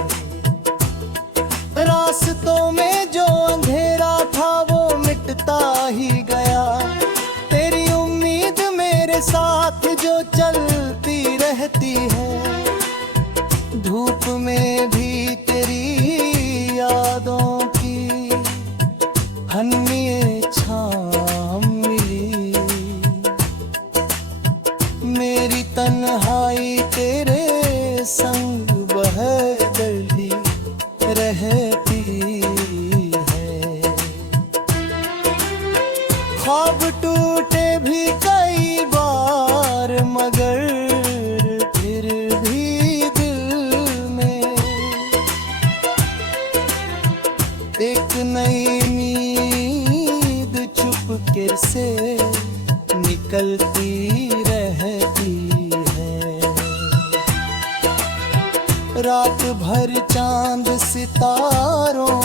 रास्तों में जो अंधेरा था वो मिटता ही गया, तेरी उम्मीद मेरे साथ जो चलती रहती है। धूप में भी तेरी यादों की हन्नी छाँव मिली, मेरी तन्हाई तेरे संग बहती रहती है। ख्वाब टूटे भी कई बार मगर फिर भी दिल में एक नई नींद चुपके से निकलती रहती है। रात भर चांद सितारों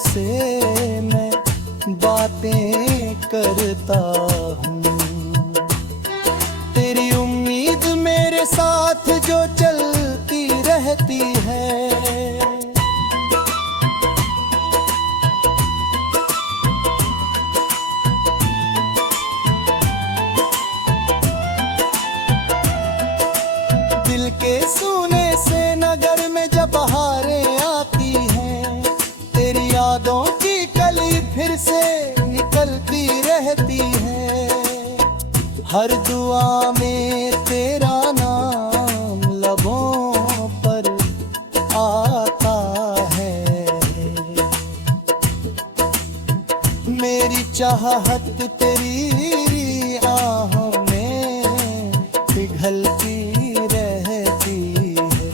से मैं बातें करता हूँ, तेरी उम्मीद मेरे साथ जो चलती रहती है। दिल के सूने से नगर में जब बहारें आती हैं, तेरी यादों की कली फिर से निकलती रहती है। हर दुआ में तेरा नाम लबों पर आता है, मेरी चाहत तेरी आहों में पिघलती रहती है।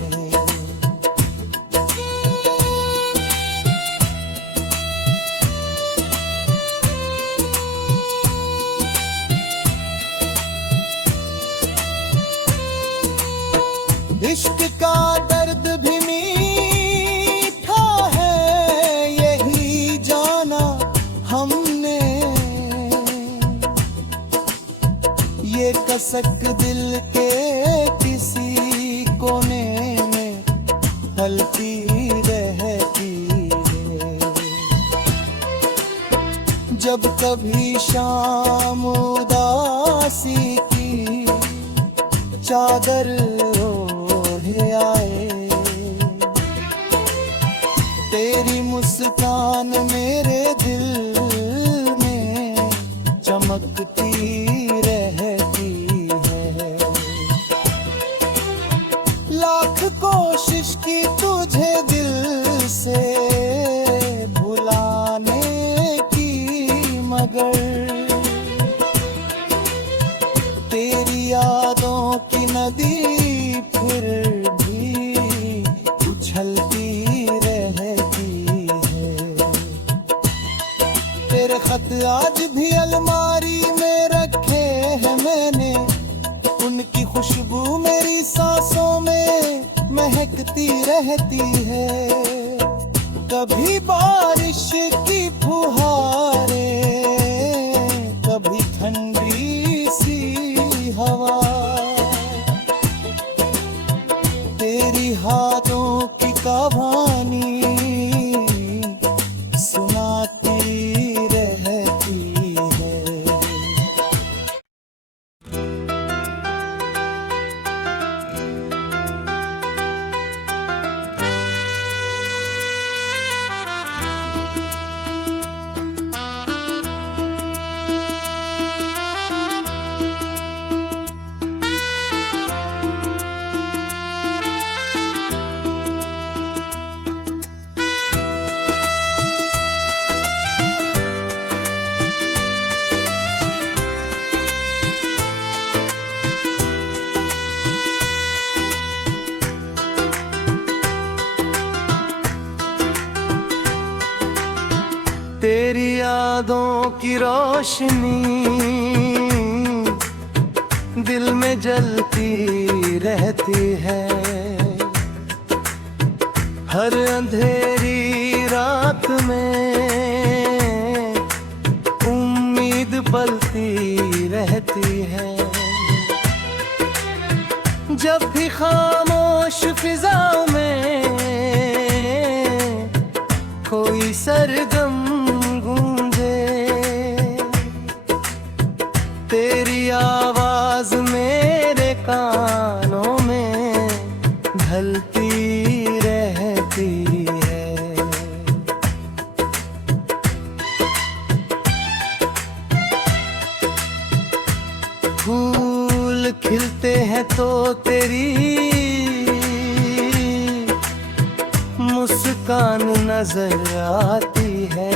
इश्क का दर्द भी मीठा है, यही जाना हमने, ये कसक दिल के किसी कोने में हलती रहती है। जब कभी शाम उदासी की चादर ओढ़े आए, तेरी मुस्कान मेरे दिल में चमकती रहती है। लाख कोशिश की तुझे दिल से भुलाने की, मगर तेरी यादों की नदी फिर भी उछलती रहती है। तेरे खत आज भी अलमारी में रखे हैं मैंने, उनकी खुशबू मेरी सांसों में महकती रहती है। कभी बारिश की फुहारें, कभी ठंडी यादों की रोशनी दिल में जलती रहती है। हर अंधेरी रात में उम्मीद पलती रहती है। जब भी खामोश फिजाओं में कोई सरगम गूंजे, तेरी आवाज मेरे कानों में ढलती रहती है। फूल खिलते हैं तो तेरी मुस्कान नजर आती है।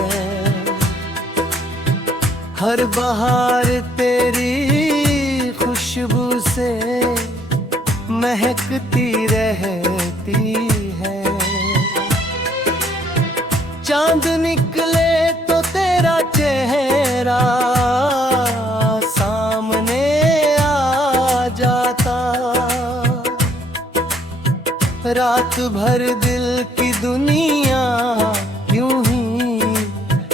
हर बहार तेरी खुशबू से महकती रहती है। चांद निकले तो तेरा चेहरा सामने आ जाता। रात भर दिल की दुनिया यूं ही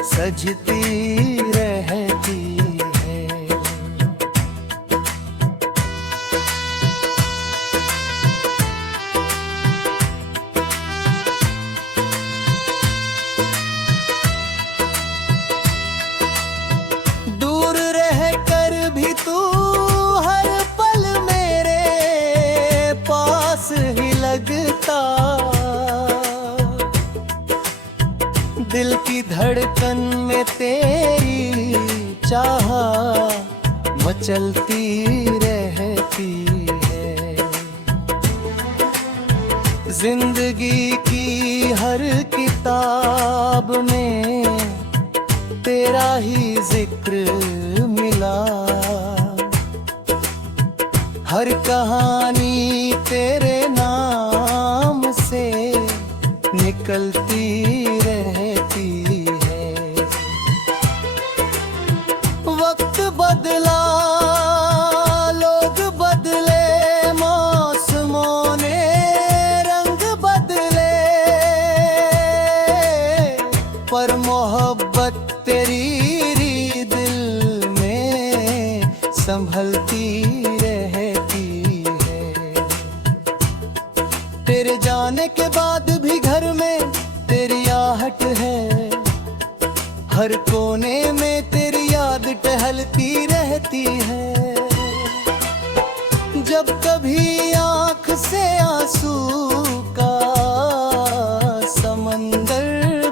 सजती रहती है। दूर रहकर भी तू हर पल मेरे पास ही लगता। दिल की धड़कन में तेरी चाह मचलती रहती है। जिंदगी की हर किताब में तेरा ही जिक्र मिला। हर कहानी तेरे नाम से निकलती रहती है। वक्त बदला, लोग बदले, मौसमों ने रंग बदले, पर मोहब्बत तेरी दिल में संभलती रहती है। तेरे जाने के बाद भी घर में तेरी आहट है। हर कोने में तेरी याद टहलती रहती है। जब कभी आँख से आंसू का समंदर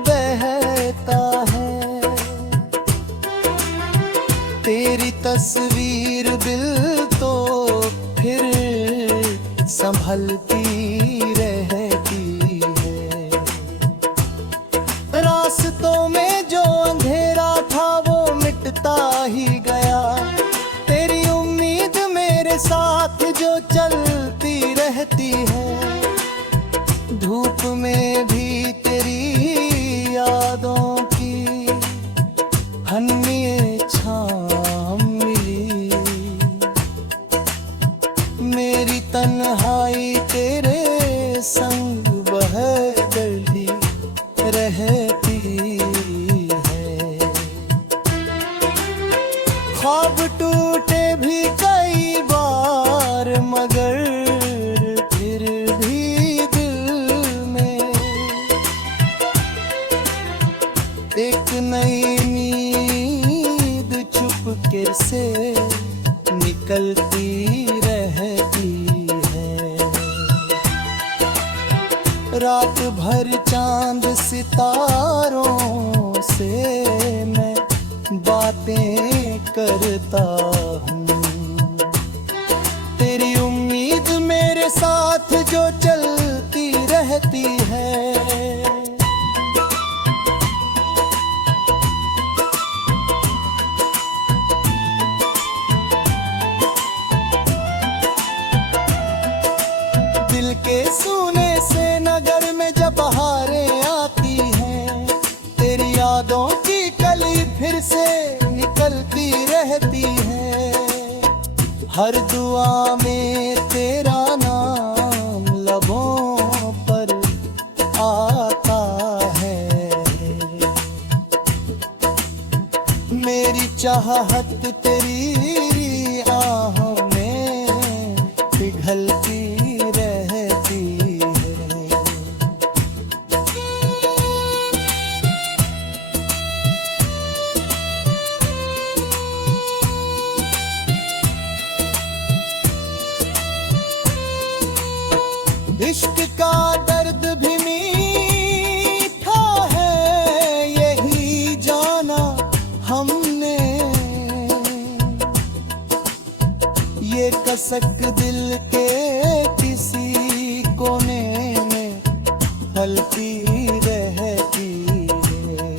बहता है, तेरी तस्वीर दिल तो फिर संभलती रहती है। रास्तों में जो अंधेरा था वो मिटता ही गया। तेरी उम्मीद मेरे साथ जो चलती रहती है। धूप में भी तेरी यादों की हन्नी छाँव मिली। मेरी तन्हाई तेरे संग बहती रहती है। ख्वाब टूटे भी कई बार मगर फिर भी दिल में एक नई नींद चुपके से निकलती रहती है। रात भर चांद सितारों से मैं बातें करता हूँ। तेरी उम्मीद मेरे साथ जो चलती रहती है। दिल के सूने से नगर में जब बहारें आती हैं, तेरी यादों की कली फिर हर दुआ में तेरा नाम लबों पर आता है। मेरी चाहत तेरी आहों में पिघलती रहती है। इश्क का दर्द भी मीठा है, यही जाना हमने। ये कसक दिल के किसी कोने में हलती रहती है।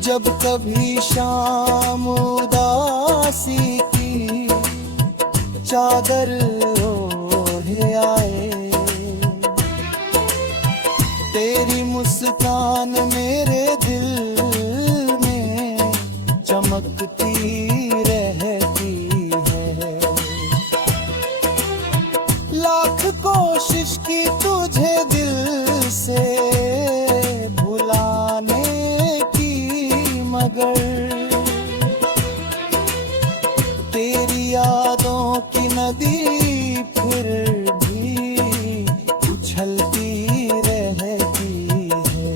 जब कभी शाम उदासी की चादर ओढ़े आए, तेरी मुस्कान मेरे दिल में चमकती रहती है। लाख कोशिश की तुझे दिल से भुलाने की, मगर तेरी यादों की नदी फिर भी उछलती रहती है।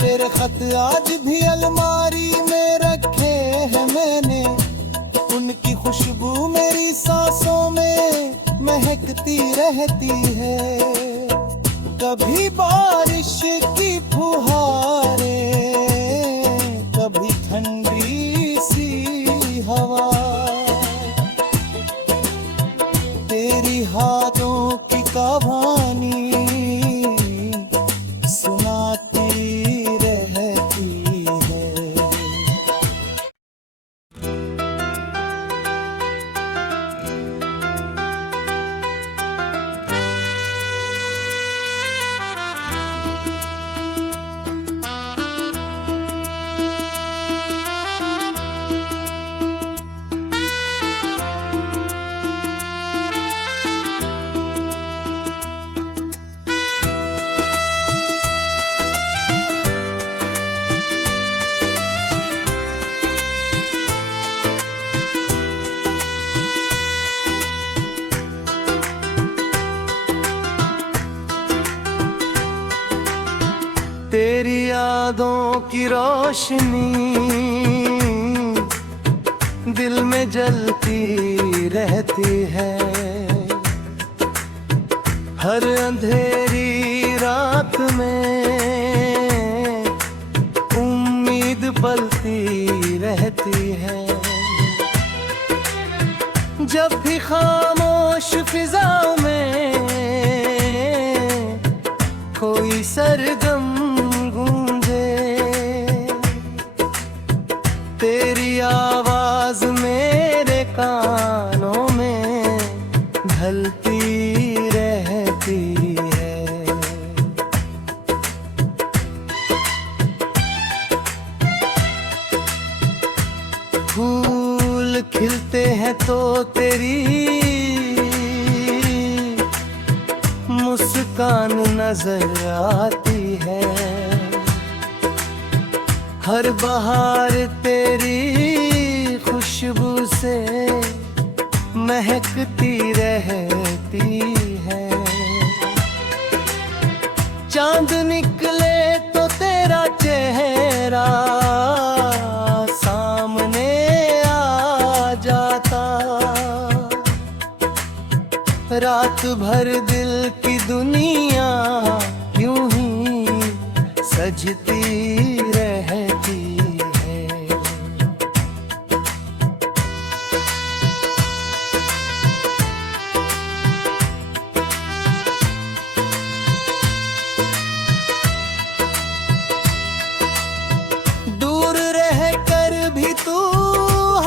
तेरे खत आज भी अलमारी में रखे हैं मैंने, उनकी खुशबू मेरी सांसों में महकती रहती है। कभी बारिश की फुहारें, कभी ठंडी सी हवा, तेरी हाथों की कहानी सुनाती रहती है। तेरी यादों की रोशनी दिल में जलती रहती है। हर अंधेरी रात में उम्मीद पलती रहती है। जब भी खामोश फिजाओं में कोई सरगम गूंजे, तेरी आवाज मेरे कानों में ढलती रहती है। फूल खिलते हैं तो तेरी मुस्कान नजर आती है। हर बहार तेरी खुशबू से महकती रहती है। चांद निकले तो तेरा चेहरा सामने आ जाता। रात भर दिल की दुनिया यूं ही सजती रहती है। दूर रह कर भी तू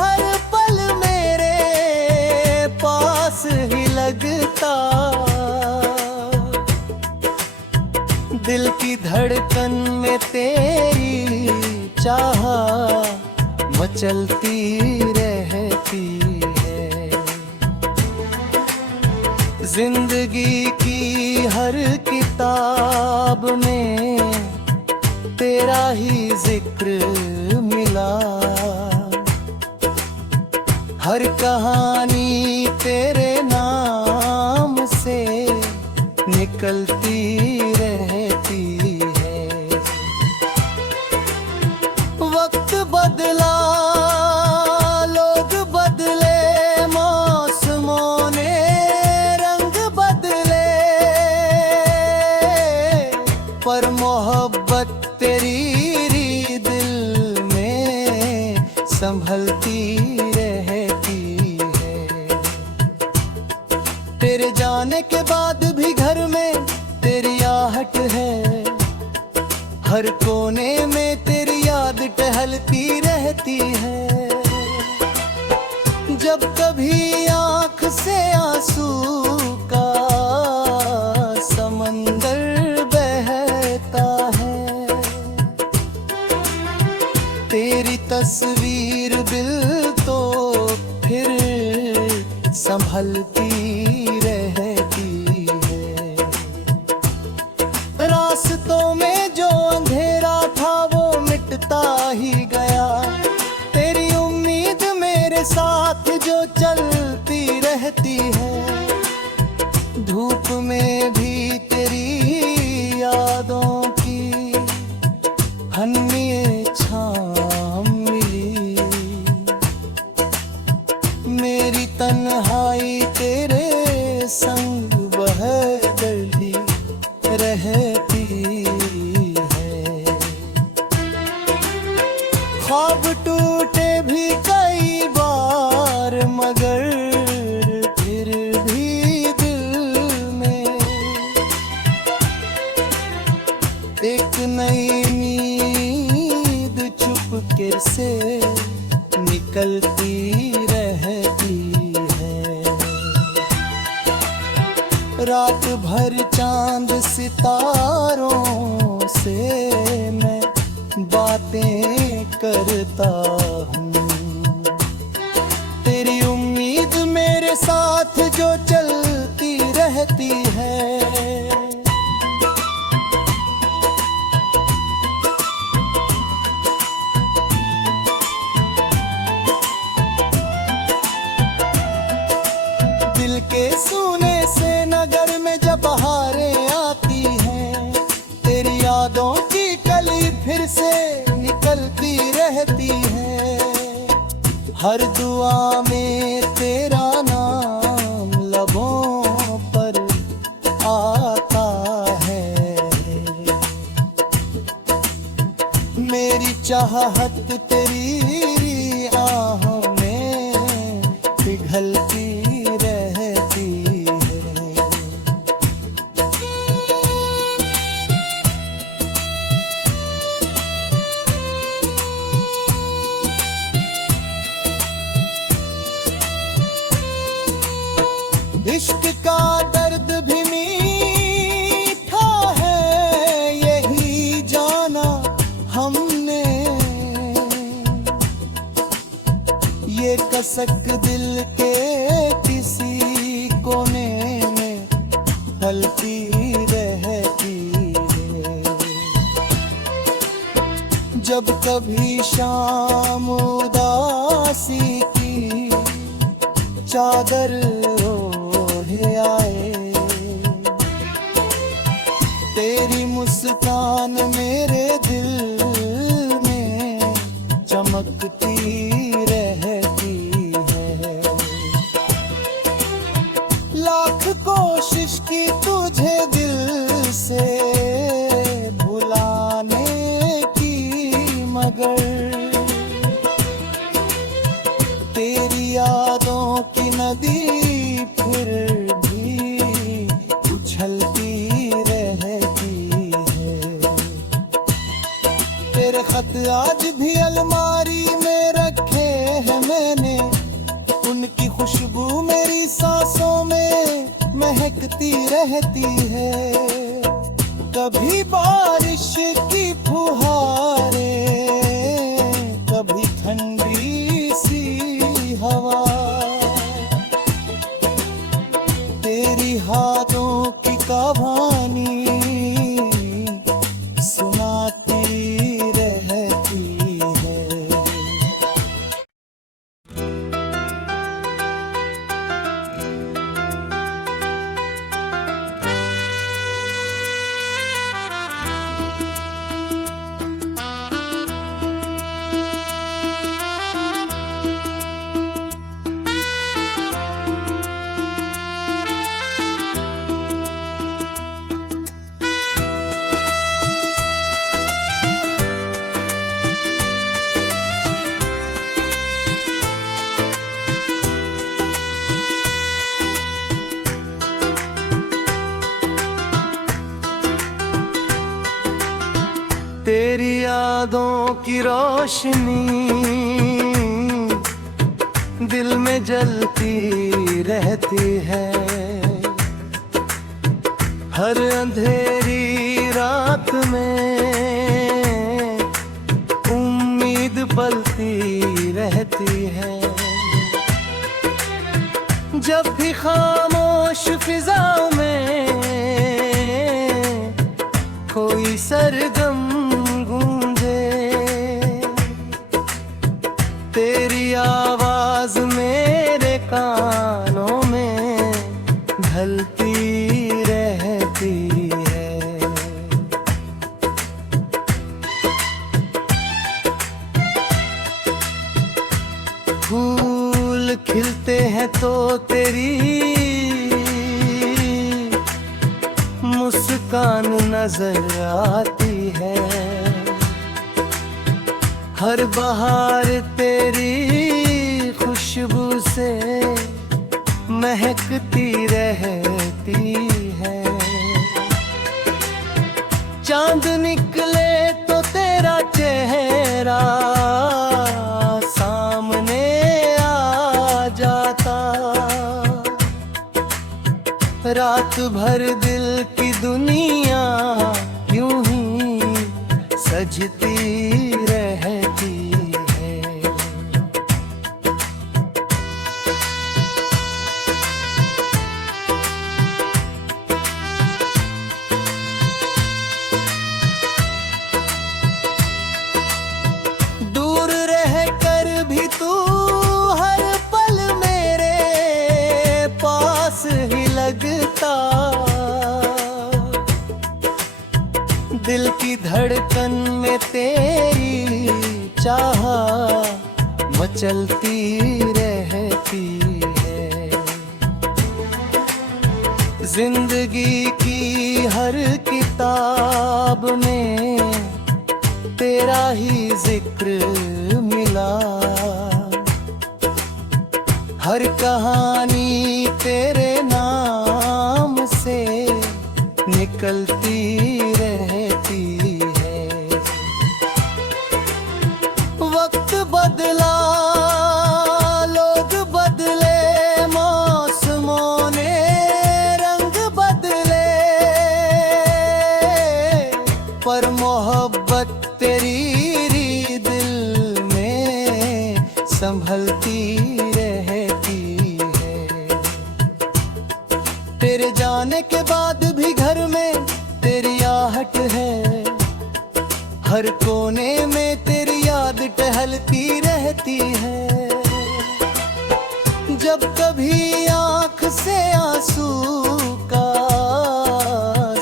हर पल मेरे पास ही लगता। दिल की धड़कन में तेरी चाह मचलती रहती है। जिंदगी की हर किताब में तेरा ही जिक्र मिला, हर कहानी तेरे नाम से निकलती रहती है। वक्त बदला, लोग बदले, मौसमों ने रंग बदले, पर मोहब्बत तेरी दिल में संभलती रहती है। तेरे जाने के बाद भी घर में तेरी आहट है, हर कोने में तेरी याद टहलती रहती है। जब कभी आँख से आंसू का समंदर बहता है, तेरी तस्वीर दिल तो फिर संभलती रहती है। रास्तों में जो अंधेरा था वो मिटता ही गया, तेरी उम्मीद मेरे साथ जो चलती रहती है। धूप में भी तेरी यादों की हन्नी छाँव मिली, मेरी तन्हाई तेरे संग बहती रहती है। ख्वाब टूटे भी कई बार मगर फिर भी दिल में एक नई नींद चुपके से निकलती रहती है। रात भर चांद सितारों से मैं बातें करता हूँ, तेरी उम्मीद मेरे साथ जो चलती रहती है। दिल के सूने से नगर में जब बहारें आती हैं, तेरी यादों की कली फिर से निकलती रहती है। हर दुआ में तेरा नाम लबों पर आता है, मेरी चाहत तेरी आहों में पिघलती रहती है। इश्क का दर्द भी मीठा है, यही जाना हमने। ये कसक दिल के किसी कोने में हलती रहती है। जब कभी शाम उदासी की चादर ओढ़े आए, तेरी मुस्कान मेरे दिल में चमकती रहती है। लाख कोशिश की तुझे दिल से भुलाने की, मगर तेरी यादों की नदी फिर भी उछलती रहती है। तेरे खत आज भी अलमारी में रखे हैं मैंने, उनकी खुशबू मेरी सांसों में महकती रहती है। कभी बारिश की फुहारें, कभी ठंडी यादों की रोशनी दिल में जलती रहती है। हर अंधेरी रात में उम्मीद पलती रहती है। जब भी खामोश फिजाओं में कोई सरगम गूंजे, तेरी आवाज मेरे कानों में ढलती रहती है। फूल खिलते हैं तो तेरी मुस्कान नजर आती है। हर बहार तेरी खुशबू से महकती रहती है। चांद निकले तो तेरा चेहरा सामने आ जाता। रात भर दिल की दुनिया यूं ही सजती रहती है। दूर रहकर भी तू हर पल मेरे पास ही लगता। दिल की धड़कन में तेरी चाह मचलती रहती है। जिंदगी की हर किताब में तेरा ही जिक्र मिला। हर कहानी तेरे नाम से निकलती रहती है। वक्त बदला, लोग बदले, मौसमों ने रंग बदले, पर मोहब्बत तेरी दिल में संभलती रहती है। तेरे जाने के बाद भी घर में तेरी आहट है। हर कोने में तेरी याद टहलती रहती है। जब कभी आँख से आंसू का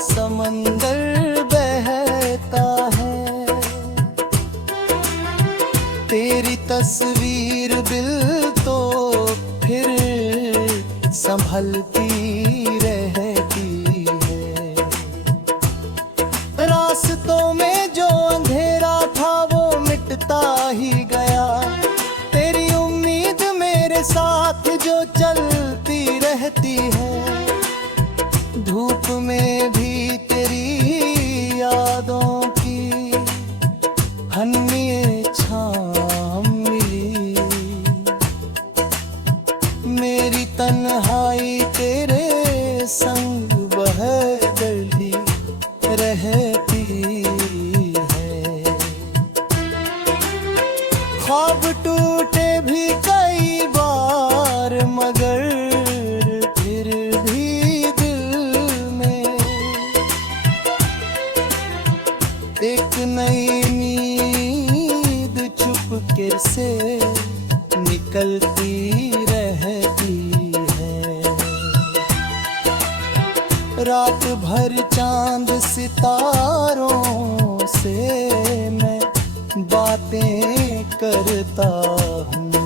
समंदर बहता है, तेरी तस्वीर दिल तो फिर संभलती रहती है। रास्तों में जो अंधेरा था वो मिटता ही गया। तेरी उम्मीद मेरे साथ जो चलती रहती है। धूप में भी तेरी यादों की हन्नी छाँव मिली। मेरी तन्हाई तेरे संग बहती रहती है। ख्वाब टूटे भी कई बार मगर फिर भी दिल में एक नई नींद चुपके से निकलती रहती है। रात भर चांद सितारों से मैं बातें करता हूँ।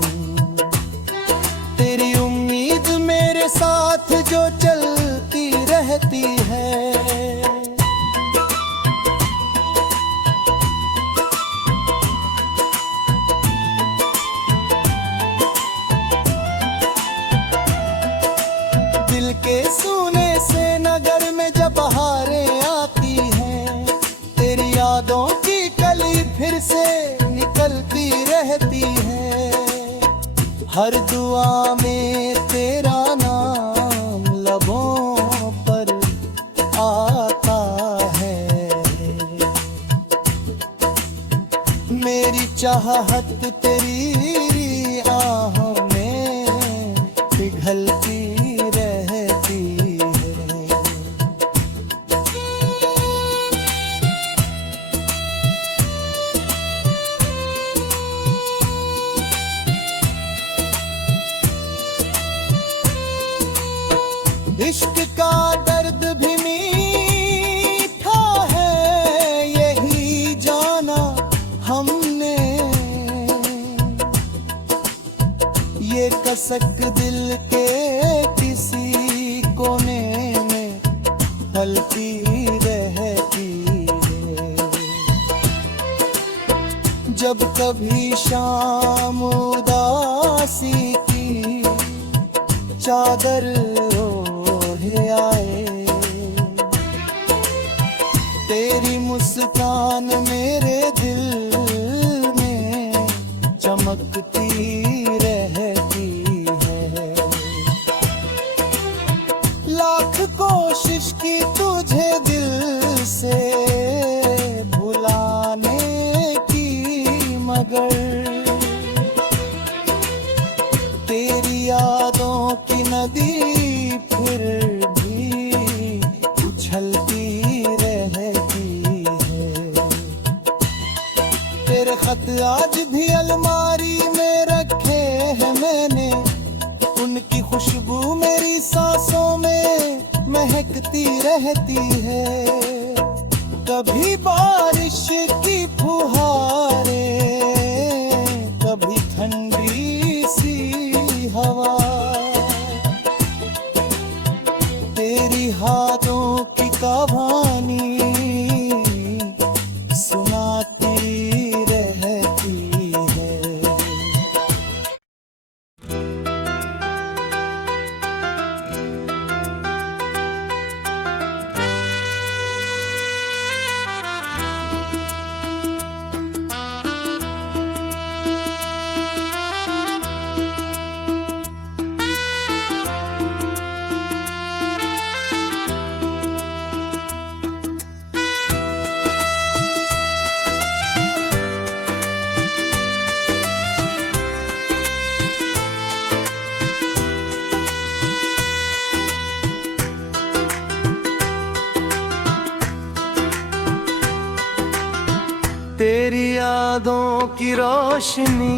तेरी उम्मीद मेरे साथ जो चलती रहती है। दिल के सूने से नगर में जब बहारें आती हैं, तेरी यादों की कली फिर हर दुआ में तेरा नाम लबों पर आता है। मेरी चाहत तेरी आहों में पिघलती रहती है। इश्क का दर्द भी मीठा है, यही जाना हमने। ये कसक दिल के किसी कोने में हल्की रहती है। जब कभी शाम उदासी की चादर ओढ़े आए, तेरी मुस्कान मेरे दिल में चमकती रहती है। लाख कोशिश की तुझे दिल से भुलाने की, मगर तेरी यादों की नदी फिर भी उछलती रहती है। तेरे खत आज भी अलमारी में रखे हैं मैंने, उनकी खुशबू मेरी सांसों में महकती रहती है। कभी बारिश की फुहारें, कभी ठंडी सी हवा, तेरी हाथों की कहानी सुनाती रहती है। तेरी यादों की रोशनी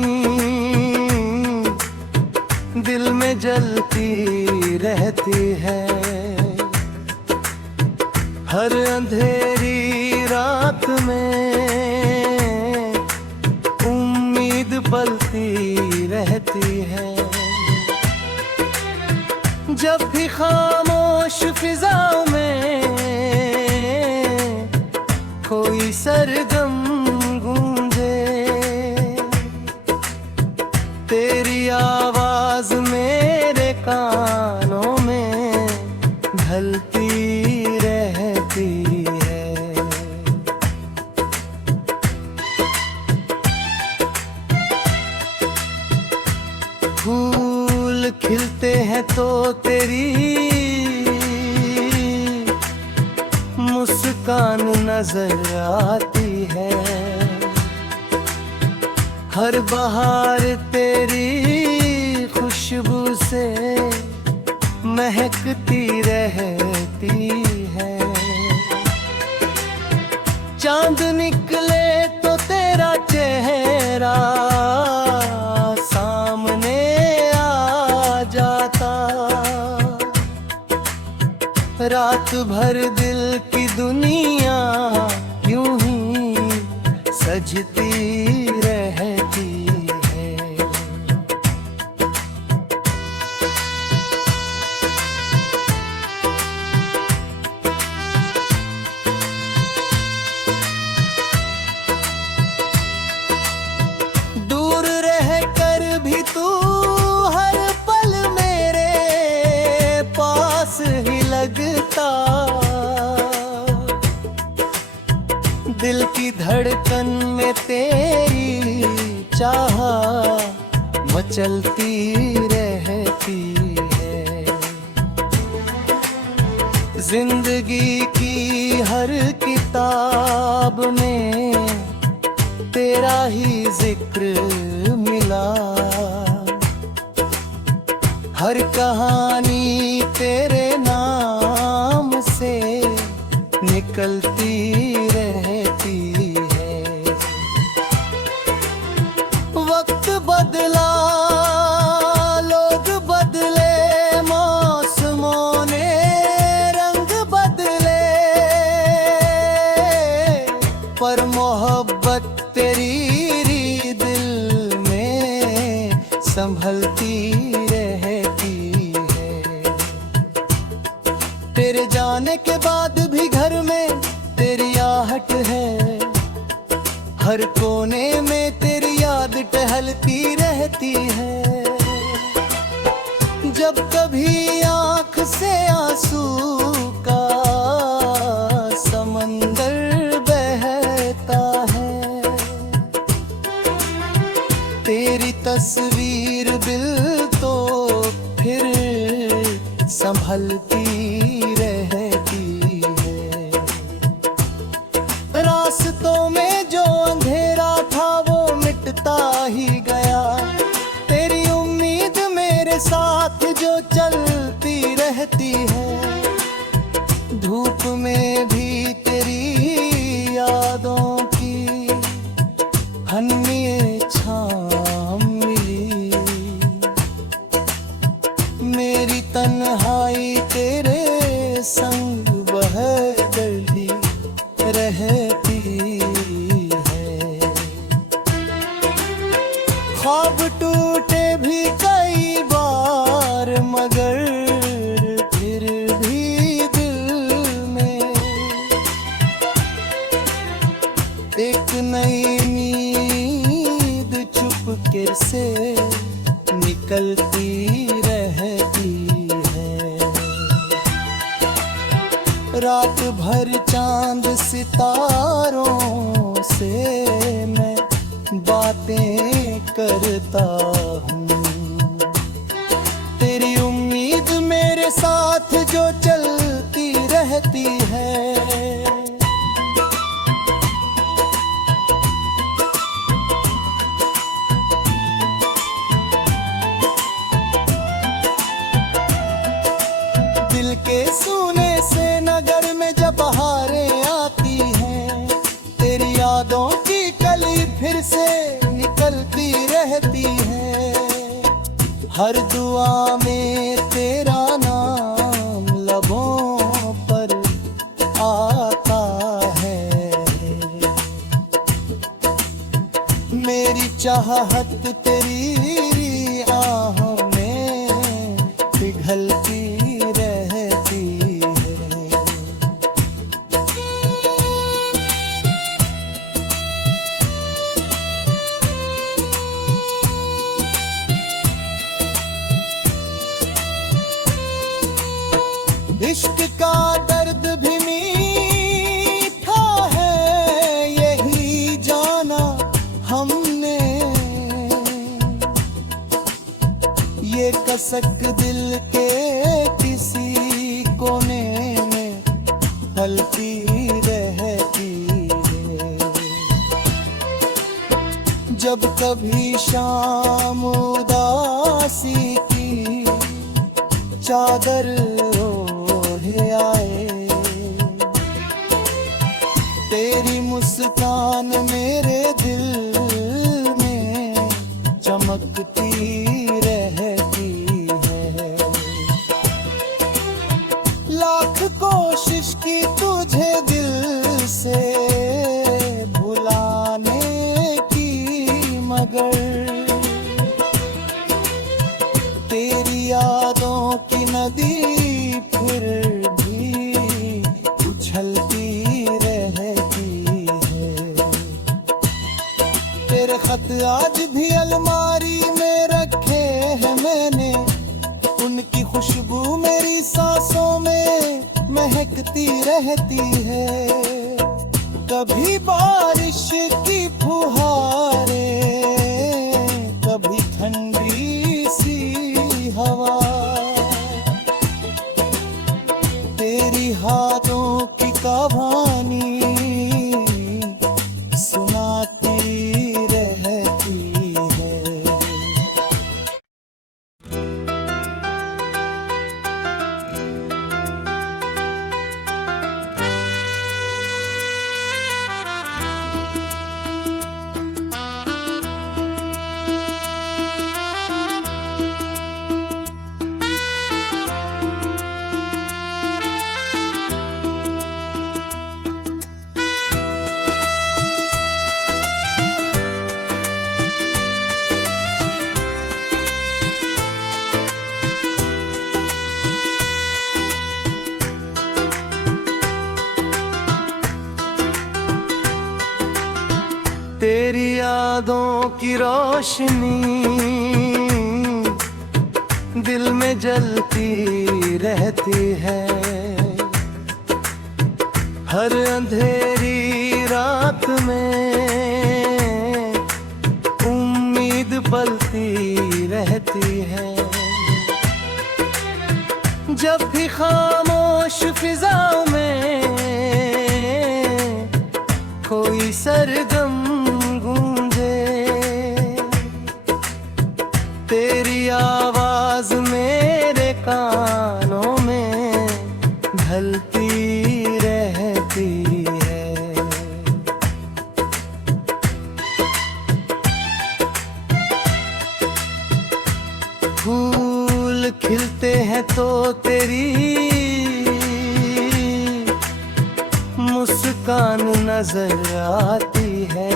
दिल में जलती रहती है। हर अंधेरी रात में उम्मीद पलती रहती है। जब भी खामोश फिजाओं में कोई सरगम गूंजे, तेरी आवाज मेरे कानों में ढलती रहती है। फूल खिलते हैं तो तेरी मुस्कान नजर आती है। हर बहार तेरी खुशबू से महकती रहती है। चांद निकले तो तेरा चेहरा सामने आ जाता। रात भर दिल की दुनिया यूं ही सजती रहती है। दूर रह कर भी तू हर पल मेरे पास ही लगता। दिल की धड़कन में तेरी चाह मचलती रहती है। जिंदगी की हर किताब में तेरा ही जिक्र मिला, हर कहानी तेरे नाम से निकलती रहती है। वक्त बदला, लोग बदले, मौसमों ने रंग बदले, पर मोहब्बत तेरी दिल में संभलती रहती है। तेरे जाने के बाद भी घर में तेरी आहट है, हर कोने में तेरी याद टहलती रहती है। जब कभी आँख से आंसू का समंदर बहता है, तेरी तस्वीर दिल तो फिर संभलती रहती है। रास्तों में जो अंधेरा था वो मिटता ही गया, तेरी उम्मीद मेरे साथ जो चलती रहती है। धूप में भी तेरी यादों की हन्नी छाँव मिली, मेरी तन्हाई तेरे संग बहती रहती है। ख्वाब टूटे भी कई बार मगर फिर भी दिल में एक नई नींद चुपके से निकलती रहती है। रात भर चांद सितारों से मैं बातें करता हूँ, तेरी उम्मीद मेरे साथ जो चलती रहती है। दिल के सूने से नगर में जब बहारें आती हैं, तेरी यादों की कली फिर से निकलती रहती है। हर दुआ में तेरा नाम लबों पर आता है, मेरी चाहत तेरी आहों में पिघलती रहती है। इश्क का दर्द भी मीठा है, यही जाना हमने, ये कसक दिल के किसी कोने में हलती रहती है। जब कभी शाम उदासी की चादर ओढ़े आए, तेरी मुस्कान मेरे दिल में चमकती रहती है। लाख कोशिश की तुझे दिल से भुलाने की, मगर तेरी यादों की नदी फिर भी उछलती रहती है। तेरे खत आज भी अलमारी में रखे हैं मैंने, उनकी खुशबू मेरी सांसों में महकती रहती है। कभी बारिश की फुहारें, कभी ठंडी यादों की रोशनी दिल में जलती रहती है। हर अंधेरी रात में उम्मीद पलती रहती है। जब भी खामोश फिजाओं में कोई सरगम गूंजे, तेरी आवाज मेरे कानों में ढलती रहती है। फूल खिलते हैं तो तेरी मुस्कान नजर आती है।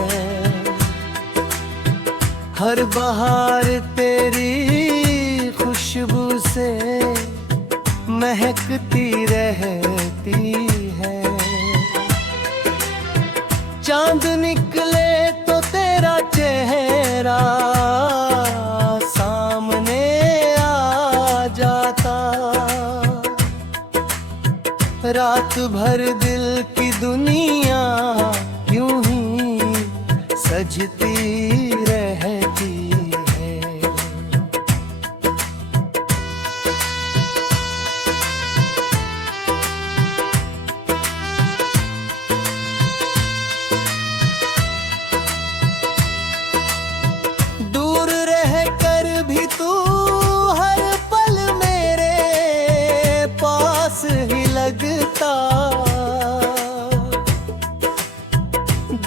हर बहार तेरी खुशबू से महकती रहती है। चांद निकले तो तेरा चेहरा सामने आ जाता। रात भर दिल की दुनिया यूं ही सजती रहती है। दूर रहकर भी तू हर पल मेरे पास ही लगता।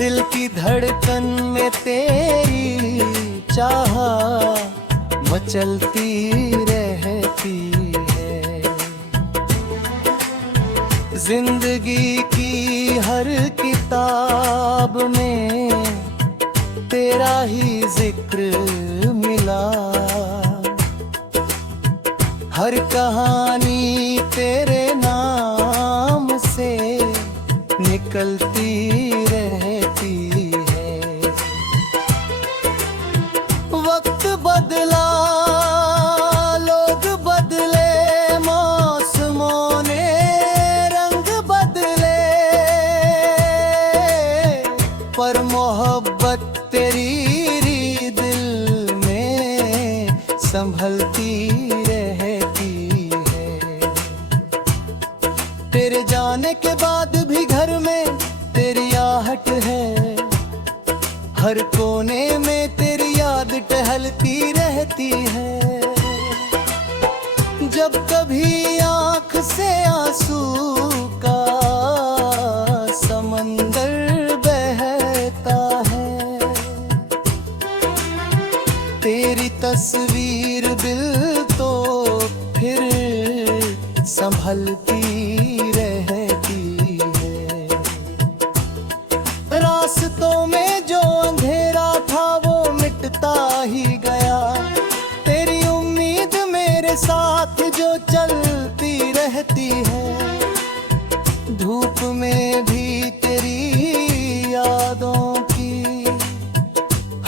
दिल की धड़कन में तेरी चाह मचलती रहती है। जिंदगी की हर किताब में तेरा ही जिक्र मिला। हर कहानी तेरे नाम से निकलती रहती है। वक्त बदला, लोग बदले, मौसमों ने रंग बदले, पर मोहब्बत तेरी दिल में संभलती रहती है। तेरे जाने के बाद भी घर में तेरी आहट है। हर कोने में तेरी याद टहलती रहती है। जब कभी आँख से आंसू का समंदर बहता है, तेरी तस्वीर दिल तो फिर संभलती रहती है। रास्तों में जो अंधेरा था वो मिटता ही गया। तेरी उम्मीद मेरे साथ जो चलती रहती है। धूप में भी तेरी यादों की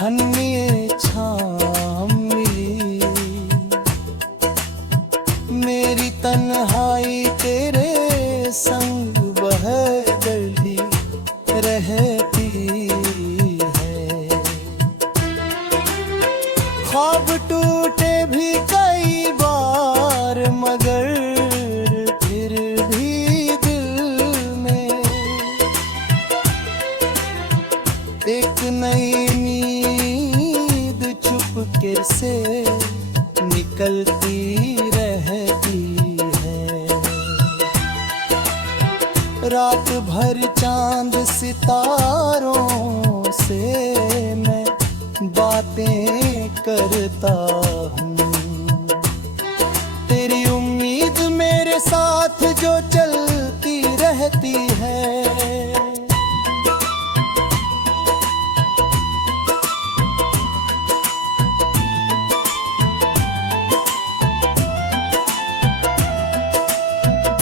हन्नी छाँव मिली। मेरी तन्हाई तेरे संग बहती रहती है। ख्वाब टूटे भी कई बार मगर फिर भी दिल में एक नई नींद चुपके से निकलती रहती है। रात भर चांद सितारों से मैं बातें करता हूँ। तेरी उम्मीद मेरे साथ जो चलती रहती है।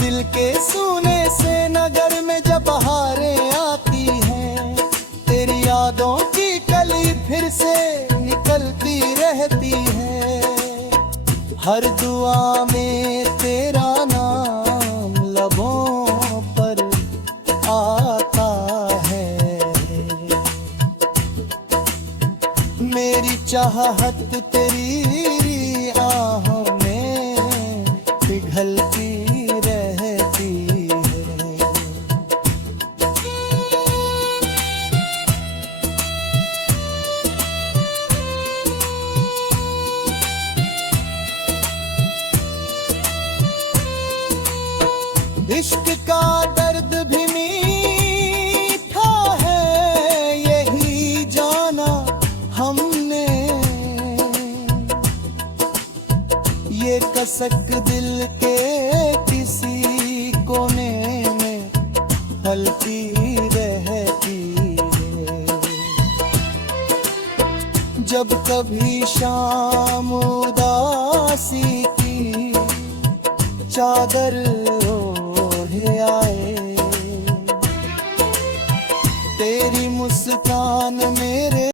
दिल के सूने से नगर में जब बहारें आती हैं, तेरी यादों की कली फिर हर दुआ में तेरा नाम लबों पर आता है। मेरी चाहत तेरी आहों में पिघलती रहती है। इश्क का दर्द भी मीठा है, यही जाना हमने। ये कसक दिल के किसी कोने में हलती रहती है। जब कभी शाम उदासी की चादर ओढ़े आए, तेरी मुस्कान मेरे